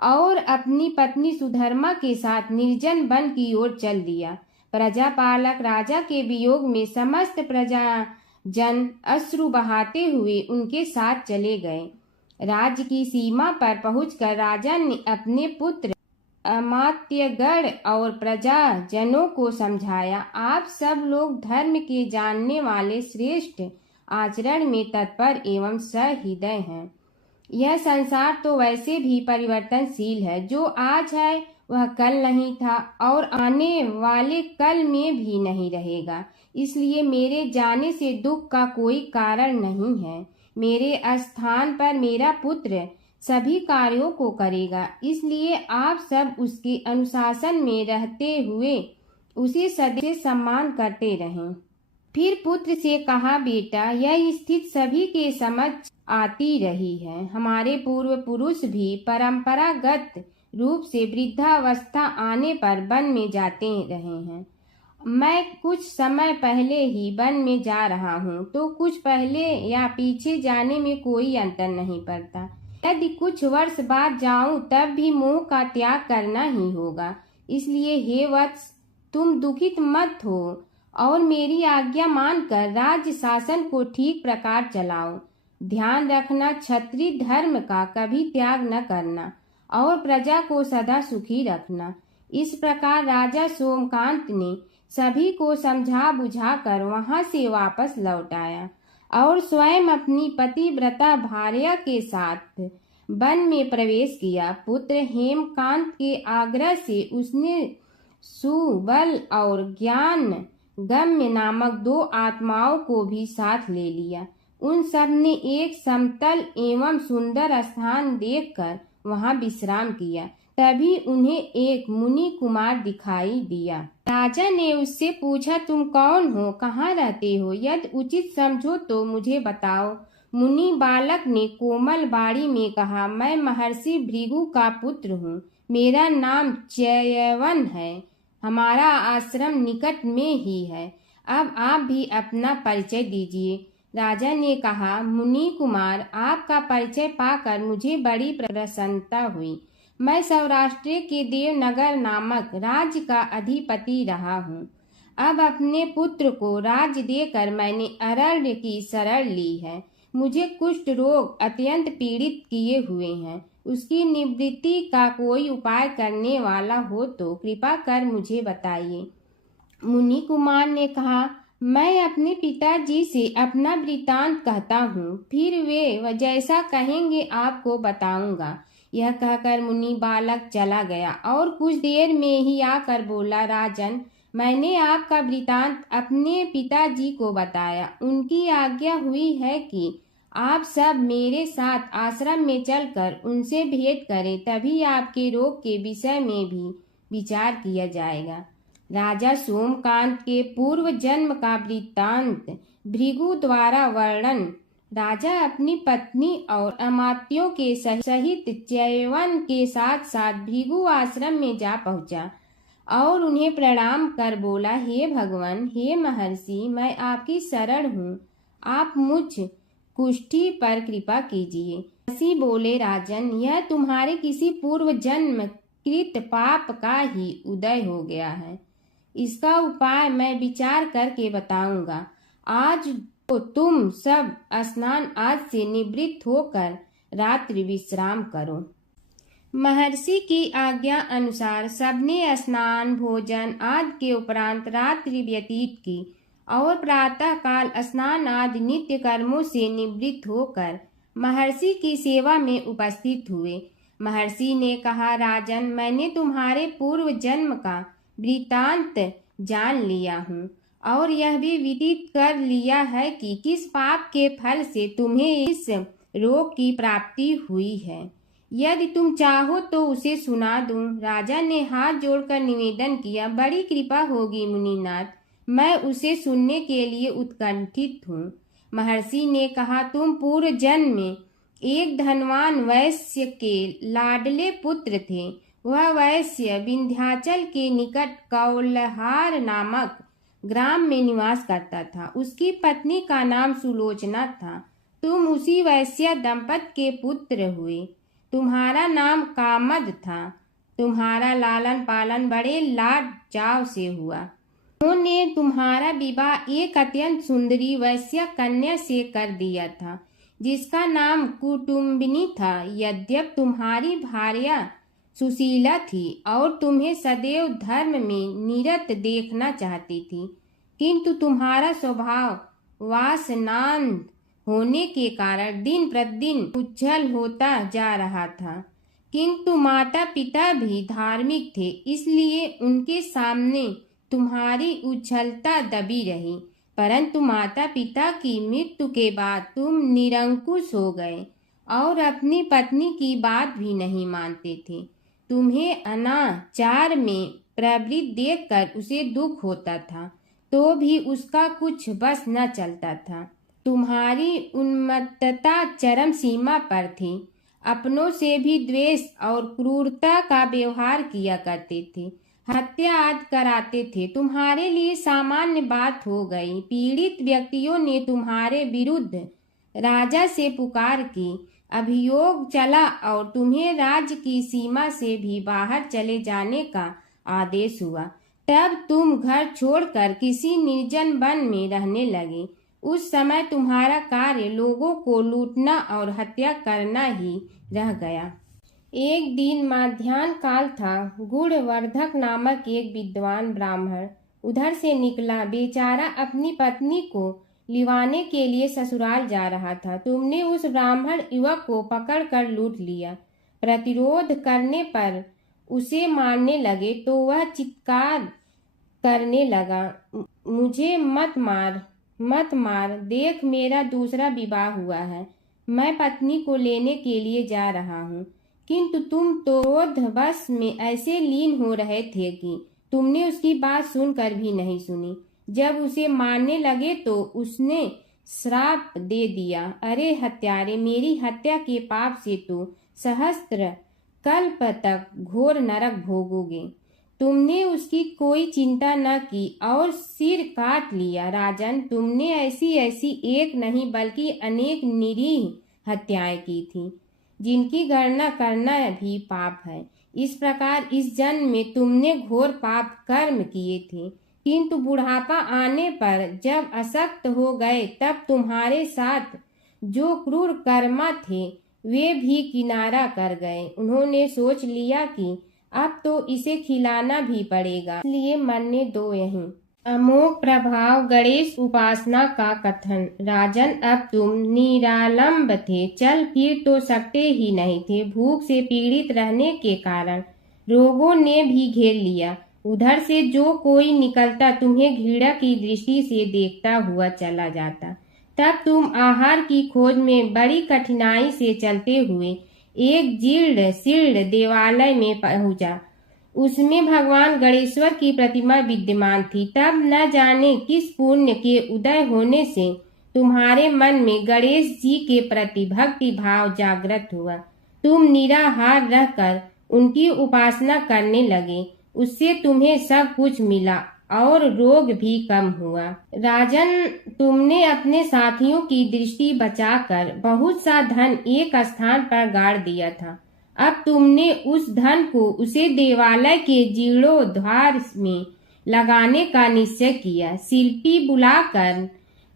और अपनी पत्नी सुधर्मा के साथ निर्जन वन की ओर चल दिया। प्रजापालक राजा के वियोग में समस्त प्रजा जन अश्रु बहाते हुए उनके साथ चले गए। राज्य की सीमा पर पहुंचकर राजा ने अपने पुत्र अमात्यगण और प्रजा जनों को समझाया, आप सब लोग धर्म के जानने वाले, श्रेष्ठ आचरण में तत्पर एवं सहृदय हैं। यह संसार तो वैसे भी परिवर्तनशील है। जो आज है वह कल नहीं था और आने वाले कल में भी नहीं रहेगा। इसलिए मेरे जाने से दुख का कोई कारण नहीं है। मेरे स्थान पर मेरा पुत्र सभी कार्यों को करेगा। इसलिए आप सब उसके अनुशासन में रहते हुए उसे सदैव सम्मान करते रहें। फिर पुत्र से कहा, बेटा, यह स्थिति सभी के समझ आती रही है। हमारे पूर्व पुरुष भी परंपरागत रूप से वृद्धावस्था आने पर वन में जाते रहे हैं। मैं कुछ समय पहले ही वन में जा रहा हूँ, तो कुछ पहले या पीछे जाने में कोई अंतर नहीं पड़ता। यदि कुछ वर्ष बाद जाऊं तब भी मोह का त्याग करना ही होगा। इसलिए हे वत्स, तुम दुखित मत हो और मेरी आज्ञा मानकर राज्य शासन को ठीक प्रकार चलाओ। ध्यान रखना, क्षत्रिय धर्म का कभी त्याग न करना और प्रजा को सदा सुखी रखना। इस प्रकार राजा सोमकांत ने सभी को समझा बुझाकर वहां से वापस लौट आया और स्वयं अपनी पतिव्रता भार्या के साथ वन में प्रवेश किया। पुत्र हेमकांत के आग्रह से उसने सुबल और ज्ञान गम्य नामक 2 आत्माओं को भी साथ ले लिया। उन सब ने एक समतल एवं सुंदर स्थान देखकर वहां विश्राम किया। तभी उन्हें एक मुनि कुमार दिखाई दिया। राजा ने उससे पूछा, तुम कौन हो, कहाँ रहते हो? यदि उचित समझो तो मुझे बताओ। मुनि बालक ने कोमल बाड़ी में कहा, मैं महर्षि भृगु का पुत्र हूँ। मेरा नाम च्यवन है। हमारा आश्रम निकट में ही है। अब आप भी अपना परिचय दीजिए। राजा ने कहा, मुनि कुमार, आपका परिचय पाकर मुझे बड़ी प्रसन्नता हुई। मैं सौराष्ट्र के देवनगर नामक राज्य का अधिपति रहा हूँ। अब अपने पुत्र को राज्य देकर मैंने अरण्य की शरण ली है। मुझे कुष्ठ रोग अत्यंत पीड़ित किए हुए हैं। उसकी निवृत्ति का कोई उपाय करने वाला हो तो कृपा कर मुझे बताइए। मुनि कुमार ने कहा, मैं अपने पिताजी से अपना वृतांत कहता हूँ, फिर वे जैसा कहेंगे आपको बताऊंगा। यह कहकर मुनि बालक चला गया और कुछ देर में ही आकर बोला, राजन, मैंने आपका वृतांत अपने पिताजी को बताया। उनकी आज्ञा हुई है कि आप सब मेरे साथ आश्रम में चलकर उनसे भेंट करें, तभी आपके रोग के विषय में भी विचार किया जाएगा। राजा सोमकांत के पूर्व जन्म का वृत्तांत भृगु द्वारा वर्णन। राजा अपनी पत्नी और अमात्यों के सहित च्यवन के साथ साथ भृगु आश्रम में जा पहुंचा और उन्हें प्रणाम कर बोला, हे भगवान, हे महर्षि, मैं आपकी शरण हूँ, आप मुझ कुष्ठी पर कृपा कीजिए। महर्षि बोले, राजन, यह तुम्हारे किसी पूर्व जन्म कृत पाप का ही उदय हो गया है। इसका उपाय मैं विचार करके बताऊंगा। आज तो तुम सब स्नान आज से निवृत्त होकर रात्रि विश्राम करो। महर्षि की आज्ञा अनुसार सबने स्नान भोजन आदि के उपरांत रात्रि व्यतीत की और प्रातः काल स्नान आदि नित्य कर्मों से निवृत्त होकर महर्षि की सेवा में उपस्थित हुए। महर्षि ने कहा, राजन, मैंने तुम्हारे पूर्व जन्म का वृतांत जान लिया हूँ और यह भी विदित कर लिया है कि किस पाप के फल से तुम्हें इस रोग की प्राप्ति हुई है। यदि तुम चाहो तो उसे सुना दूं। राजा ने हाथ जोड़कर निवेदन किया, बड़ी कृपा होगी मुनिनाथ, मैं उसे सुनने के लिए उत्कंठित हूँ। महर्षि ने कहा, तुम पूर्व जन्म में एक धनवान वैश्य के लाडले पुत्र थे। वह वैश्य विंध्याचल के निकट कौलहार नामक ग्राम में निवास करता था। उसकी पत्नी का नाम सुलोचना था। तुम उसी वैश्य दंपत के पुत्र हुए। तुम्हारा नाम कामद था। तुम्हारा लालन पालन बड़े लाड चाव से हुआ। उन्होंने तुम्हारा विवाह एक अत्यंत सुंदरी वैश्य कन्या से कर दिया था, जिसका नाम कुटुम्बिनी था। यद्यप तुम्हारी भार्या सुशीला थी और तुम्हें सदैव धर्म में निरत देखना चाहती थी, किंतु तुम्हारा स्वभाव वासनांध होने के कारण दिन प्रतिदिन उज्जवल होता जा रहा था। किंतु माता पिता भी धार्मिक थे, इसलिए उनके सामने तुम्हारी उज्ज्वलता दबी रही। परंतु माता पिता की मृत्यु के बाद तुम निरंकुश हो गए और अपनी पत्नी की बात भी नहीं मानते थे। तुम्हें अनाचार में प्रवृत्त देखकर उसे दुख होता था, तो भी उसका कुछ बस न चलता था। तुम्हारी उन्मत्तता चरम सीमा पर थी। अपनों से भी द्वेष और क्रूरता का व्यवहार किया करते थे, हत्या आदि कराते थे। तुम्हारे लिए सामान्य बात हो गई। पीड़ित व्यक्तियों ने तुम्हारे विरुद्ध राजा से पुकार की। अभियोग चला और तुम्हें राज्य की सीमा से भी बाहर चले जाने का आदेश हुआ। तब तुम घर छोड़कर किसी निर्जन वन में रहने लगे। उस समय तुम्हारा कार्य लोगों को लूटना और हत्या करना ही रह गया। एक दिन माध्याह्न काल था। गुणवर्धक नामक एक विद्वान ब्राह्मण उधर से निकला। बेचारा अपनी पत्नी को लिवाने के लिए ससुराल जा रहा था। तुमने उस ब्राह्मण युवक को पकड़कर लूट लिया। प्रतिरोध करने पर उसे मारने लगे तो वह चित्कार करने लगा, मुझे मत मार, मत मार, देख मेरा दूसरा विवाह हुआ है। मैं पत्नी को लेने के लिए जा रहा हूँ। किंतु तुम तो क्रोधवश में ऐसे लीन हो रहे थे कि तुमने उसकी बात सुनकर भी नहीं सुनी। जब उसे मारने लगे तो उसने श्राप दे दिया, अरे हत्यारे, मेरी हत्या के पाप से तो सहस्त्र कल्प तक घोर नरक भोगोगे। तुमने उसकी कोई चिंता न की और सिर काट लिया। राजन, तुमने ऐसी ऐसी एक नहीं बल्कि अनेक निरीह हत्याएं की थी, जिनकी गणना करना भी पाप है। इस प्रकार इस जन्म में तुमने घोर पाप कर्म किए थे, किंतु बुढ़ापा आने पर जब अशक्त हो गए तब तुम्हारे साथ जो क्रूर कर्मा थे वे भी किनारा कर गए। उन्होंने सोच लिया कि अब तो इसे खिलाना भी पड़ेगा, इसलिए मरने दो यहीं। अमोघ प्रभाव गणेश उपासना का कथन। राजन, अब तुम निरालंब थे, चल फिर तो सकते ही नहीं थे। भूख से पीड़ित रहने के कारण रोगों ने भी घेर लिया। उधर से जो कोई निकलता तुम्हें घृणा की दृष्टि से देखता हुआ चला जाता। तब तुम आहार की खोज में बड़ी कठिनाई से चलते हुए एक जीर्ण शीर्ण देवालय में पहुंचा। उसमें भगवान गणेश्वर की प्रतिमा विद्यमान थी। तब न जाने किस पुण्य के उदय होने से तुम्हारे मन में गणेश जी के प्रति भक्ति भाव जागृत हुआ। तुम निराहार रहकर उनकी उपासना करने लगे। उससे तुम्हें सब कुछ मिला और रोग भी कम हुआ। राजन, तुमने अपने साथियों की दृष्टि बचाकर बहुत सा धन एक स्थान पर गाड़ दिया था। अब तुमने उस धन को उसे देवालय के जीर्णोद्धार में लगाने का निश्चय किया। शिल्पी बुलाकर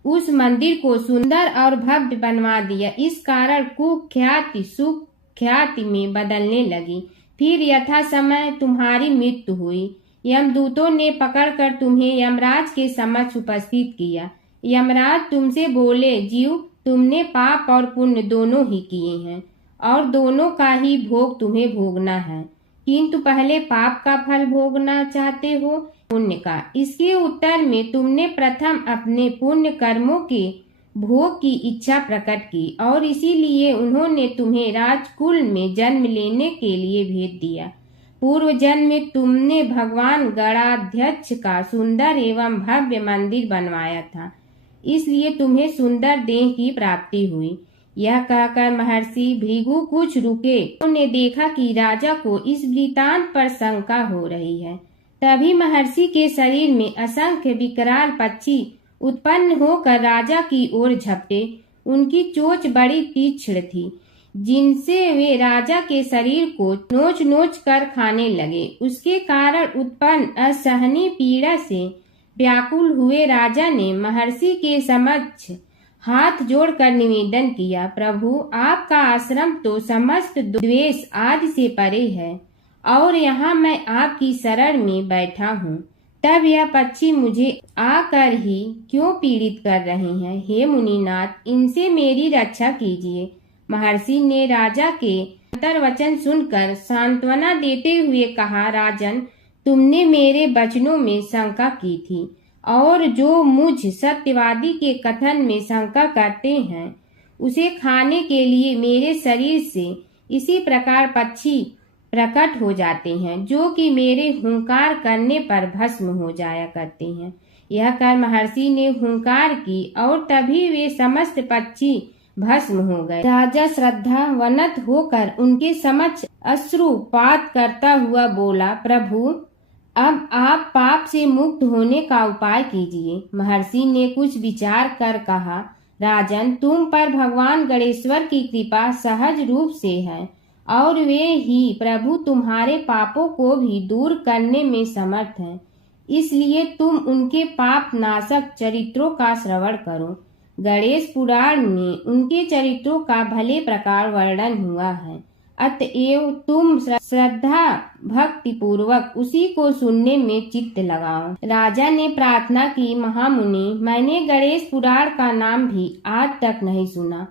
उस मंदिर को सुंदर और भव्य बनवा दिया। इस कारण कुख्याति सुख्याति में बदलने लगी। फिर यथा समय तुम्हारी मृत्यु हुई। यमदूतों ने पकड़कर तुम्हें यमराज के समक्ष उपस्थित किया। यमराज तुमसे बोले, जीव, तुमने पाप और पुण्य दोनों ही किए हैं और दोनों का ही भोग तुम्हें भोगना है। किंतु पहले पाप का फल भोगना चाहते हो पुण्य का? इसके उत्तर में तुमने प्रथम अपने पुण्य कर्मों के भोग की इच्छा प्रकट की और इसीलिए उन्होंने तुम्हें राजकुल में जन्म लेने के लिए भेज दिया। पूर्व जन्म में तुमने भगवान गणाध्यक्ष का सुंदर एवं भव्य मंदिर बनवाया था, इसलिए तुम्हें सुंदर देह की प्राप्ति हुई। यह कहकर महर्षि भृगु कुछ रुके। उन्होंने देखा कि राजा को इस वृतांत पर शंका हो रही है। तभी महर्षि के शरीर में असंख्य विकराल पक्षी उत्पन्न होकर राजा की ओर झपटे। उनकी चोंच बड़ी तीक्ष्ण थी, जिनसे वे राजा के शरीर को नोच नोच कर खाने लगे। उसके कारण उत्पन्न असहनीय पीड़ा से व्याकुल हुए राजा ने महर्षि के समक्ष हाथ जोड़कर निवेदन किया, प्रभु, आपका आश्रम तो समस्त द्वेष आदि से परे है और यहाँ मैं आपकी शरण में बैठा हूँ। तब यह पक्षी मुझे आकर ही क्यों पीड़ित कर रहे हैं? हे मुनिनाथ, इनसे मेरी रक्षा कीजिए। महर्षि ने राजा के अंतर्वचन सुनकर सांत्वना देते हुए कहा, राजन, तुमने मेरे वचनों में शंका की थी और जो मुझ सत्यवादी के कथन में शंका करते हैं उसे खाने के लिए मेरे शरीर से इसी प्रकार पक्षी प्रकट हो जाते हैं, जो कि मेरे हुंकार करने पर भस्म हो जाया करते हैं। यह कर महर्षि ने हुंकार की और तभी वे समस्त पक्षी भस्म हो गए। राजा श्रद्धावनत होकर उनके समक्ष अश्रुपात करता हुआ बोला, प्रभु, अब आप पाप से मुक्त होने का उपाय कीजिए। महर्षि ने कुछ विचार कर कहा, राजन, तुम पर भगवान गणेश्वर की कृपा सहज रूप से है और वे ही प्रभु तुम्हारे पापों को भी दूर करने में समर्थ हैं। इसलिए तुम उनके पाप नाशक चरित्रों का श्रवण करो। गणेश पुराण में उनके चरित्रों का भले प्रकार वर्णन हुआ है, अतएव तुम श्रद्धा भक्ति पूर्वक उसी को सुनने में चित्त लगाओ। राजा ने प्रार्थना की, महामुनि, मैंने गणेश पुराण का नाम भी आज तक नहीं सुना,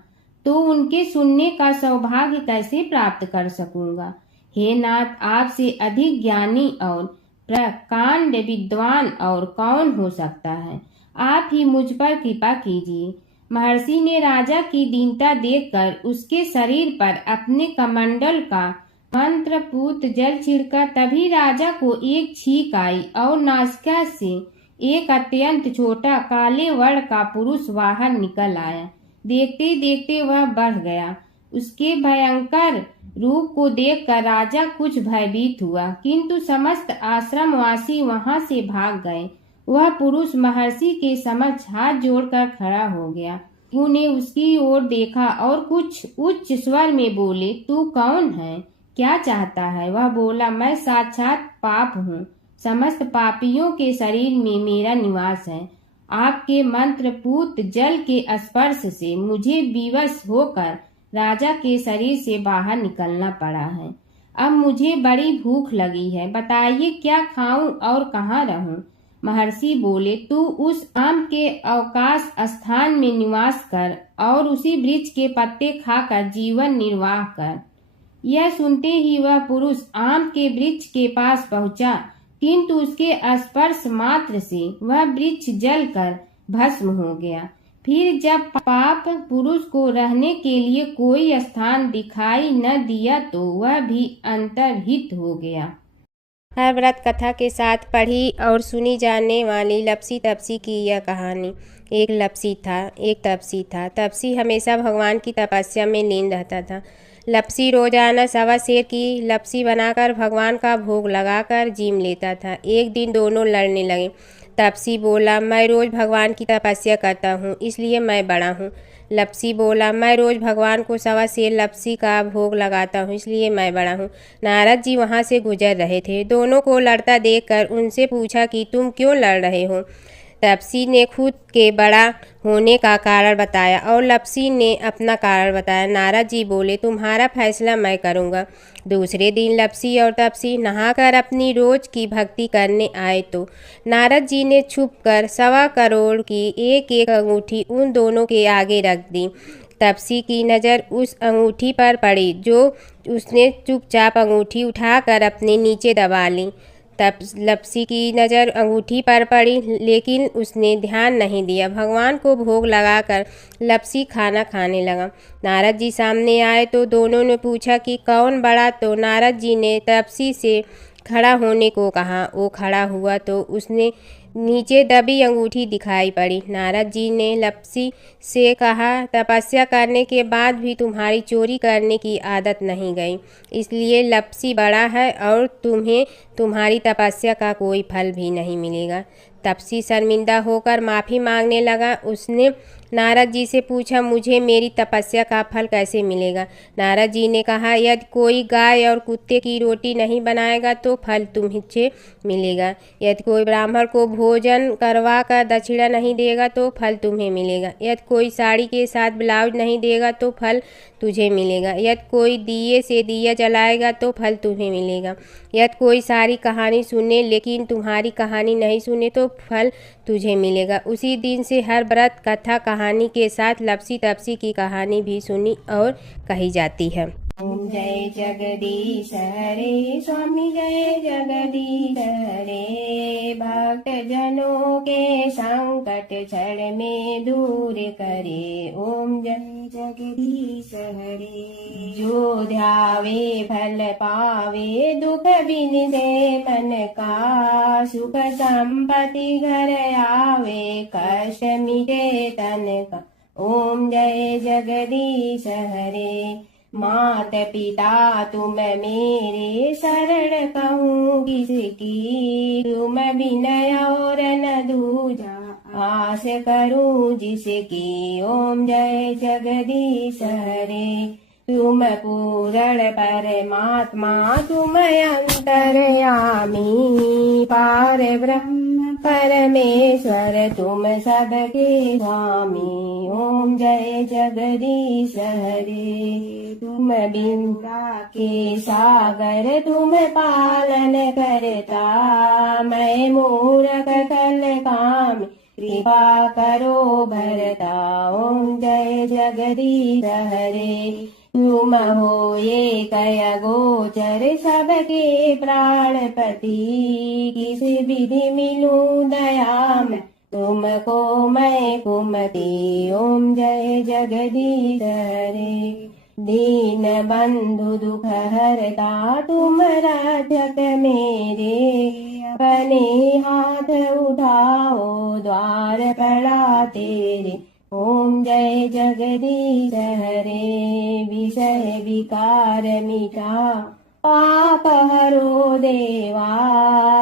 तो उनके सुनने का सौभाग्य कैसे प्राप्त कर सकूंगा? हे नाथ, आपसे अधिक ज्ञानी और प्रकांड विद्वान और कौन हो सकता है? आप ही मुझ पर कृपा कीजिए। महर्षि ने राजा की दीनता देखकर उसके शरीर पर अपने कमंडल का मंत्रपूत जल छिड़का। तभी राजा को एक छींक आई और नासिका से एक अत्यंत छोटा काले वर्ण का पुरुष बाहर निकल आया। देखते देखते वह बढ़ गया। उसके भयंकर रूप को देखकर राजा कुछ भयभीत हुआ, किंतु समस्त आश्रमवासी वहां से भाग गए। वह पुरुष महर्षि के समक्ष हाथ जोड़कर खड़ा हो गया। उन्हें उसकी ओर देखा और कुछ उच्च स्वर में बोले, तू कौन है, क्या चाहता है? वह बोला, मैं साक्षात पाप हूँ। समस्त पापियों के शरीर में मेरा निवास है। आपके मंत्रपूत जल के स्पर्श से मुझे विवश होकर राजा के शरीर से बाहर निकलना पड़ा है। अब मुझे बड़ी भूख लगी है, बताइए क्या खाऊं और कहाँ रहूं? महर्षि बोले, तू उस आम के अवकाश स्थान में निवास कर और उसी वृक्ष के पत्ते खाकर जीवन निर्वाह कर। यह सुनते ही वह पुरुष आम के वृक्ष के पास पहुंचा, किंतु उसके स्पर्श मात्र से वह वृक्ष जलकर भस्म हो गया। फिर जब पाप पुरुष को रहने के लिए कोई स्थान दिखाई न दिया तो वह भी अंतर्हित हो गया। हर व्रत कथा के साथ पढ़ी और सुनी जाने वाली लपसी तपसी की यह कहानी। एक लपसी था, एक तपसी था। तपसी हमेशा भगवान की तपस्या में लीन रहता था। लपसी रोजाना सवा सेर की लपसी बनाकर भगवान का भोग लगाकर जीम लेता था। एक दिन दोनों लड़ने लगे। तपसी बोला, मैं रोज भगवान की तपस्या करता हूँ, इसलिए मैं बड़ा हूँ। लपसी बोला, मैं रोज भगवान को सवा सेर लपसी का भोग लगाता हूँ, इसलिए मैं बड़ा हूँ। नारद जी वहाँ से गुजर रहे थे। दोनों को लड़ता देखकर उनसे पूछा कि तुम क्यों लड़ रहे हो। तपसी ने खुद के बड़ा होने का कारण बताया और लपसी ने अपना कारण बताया। नारद जी बोले, तुम्हारा फैसला मैं करूँगा। दूसरे दिन लपसी और तपसी नहाकर अपनी रोज की भक्ति करने आए तो नारद जी ने छुपकर 1.25 करोड़ की एक एक अंगूठी उन दोनों के आगे रख दी। तपसी की नज़र उस अंगूठी पर पड़ी जो उसने चुपचाप अंगूठी उठाकर अपने नीचे दबा ली। तब लपसी की नज़र अंगूठी पर पड़ी, लेकिन उसने ध्यान नहीं दिया। भगवान को भोग लगाकर लपसी खाना खाने लगा। नारद जी सामने आए तो दोनों ने पूछा कि कौन बड़ा, तो नारद जी ने तपसी से खड़ा होने को कहा। वो खड़ा हुआ तो उसने नीचे दबी अंगूठी दिखाई पड़ी। नारद जी ने लपसी से कहा, तपस्या करने के बाद भी तुम्हारी चोरी करने की आदत नहीं गई, इसलिए लपसी बड़ा है और तुम्हें तुम्हारी तपस्या का कोई फल भी नहीं मिलेगा। तपसी शर्मिंदा होकर माफ़ी मांगने लगा। उसने नारद जी से पूछा, मुझे मेरी तपस्या का फल कैसे मिलेगा। नारद जी ने कहा, यदि कोई गाय और कुत्ते की रोटी नहीं बनाएगा तो फल तुम्हें मिलेगा। यदि कोई ब्राह्मण को भोजन करवा कर दक्षिणा नहीं देगा तो फल तुम्हें मिलेगा। यदि कोई साड़ी के साथ ब्लाउज नहीं देगा तो फल तुझे मिलेगा। यदि कोई दिए से दिया जलाएगा तो फल तुम्हें मिलेगा। यदि कोई सारी कहानी सुने लेकिन तुम्हारी कहानी नहीं सुने तो फल तुझे मिलेगा। उसी दिन से हर व्रत कथा कहानी के साथ लपसी तपसी की कहानी भी सुनी और कही जाती है। ओम जय जगदीश हरे स्वामी, जय जगदीश हरे। भक्त जनों के संकट क्षण में दूर करे। ओम जय जगदीश हरे। जो ध्यावे फल पावे, दुख बिन दे मन का। सुख संपत्ति घर आवे, कष्ट मिटे तन का। ओम जय जगदीश हरे। मात पिता तुम मेरे, शरण कहूँ किसकी। तुम विनय और न दूजा, आस करूँ जिसकी। ओम जय जगदीश हरे। तुम पूर्ण परमात्मा, तुम अंतर्यामी। पार ब्रह्म परमेश्वर, तुम सबके स्वामी। ओम जय जगदीश हरे। तुम बिंदा के सागर, तुम पालन करता। मैं मूर्ख कल काम, कृपा करो भरता। ओम जय जगदीश हरे। तुम हो ये कय गोचर, सबके प्राणपति। किस विधि मिलूं दया में, तुमको मैं कुमति। ओम जय जगदीश हरे। दीन बंधु दुख हरता, तुम रक्षक मेरे। अपने हाथ उठाओ, द्वार पड़ा तेरे। ओम जय जगदीश हरे। विषय विकार मिटा, पाप हरो देवा।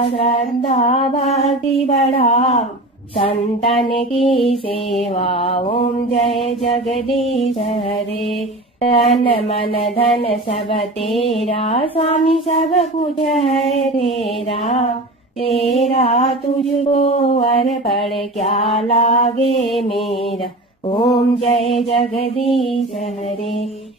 श्रद्धा भक्ति बढ़ाओ, संतन की सेवा। ओम जय जगदीश हरे। तन मन धन सब तेरा, स्वामी सब कुछ है तेरा। तेरा तुझको अर्पण क्या लागे मेरा। ओम जय जगदीश हरे।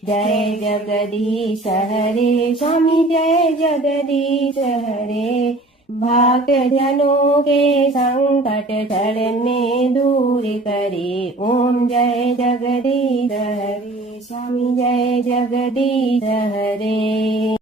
जय जगदीश हरे। स्वामी जय जगदीश हरे। भक्त जनों के संकट क्षण में दूर करे। ओम जय जगदीश हरे, स्वामी जय जगदीश हरे।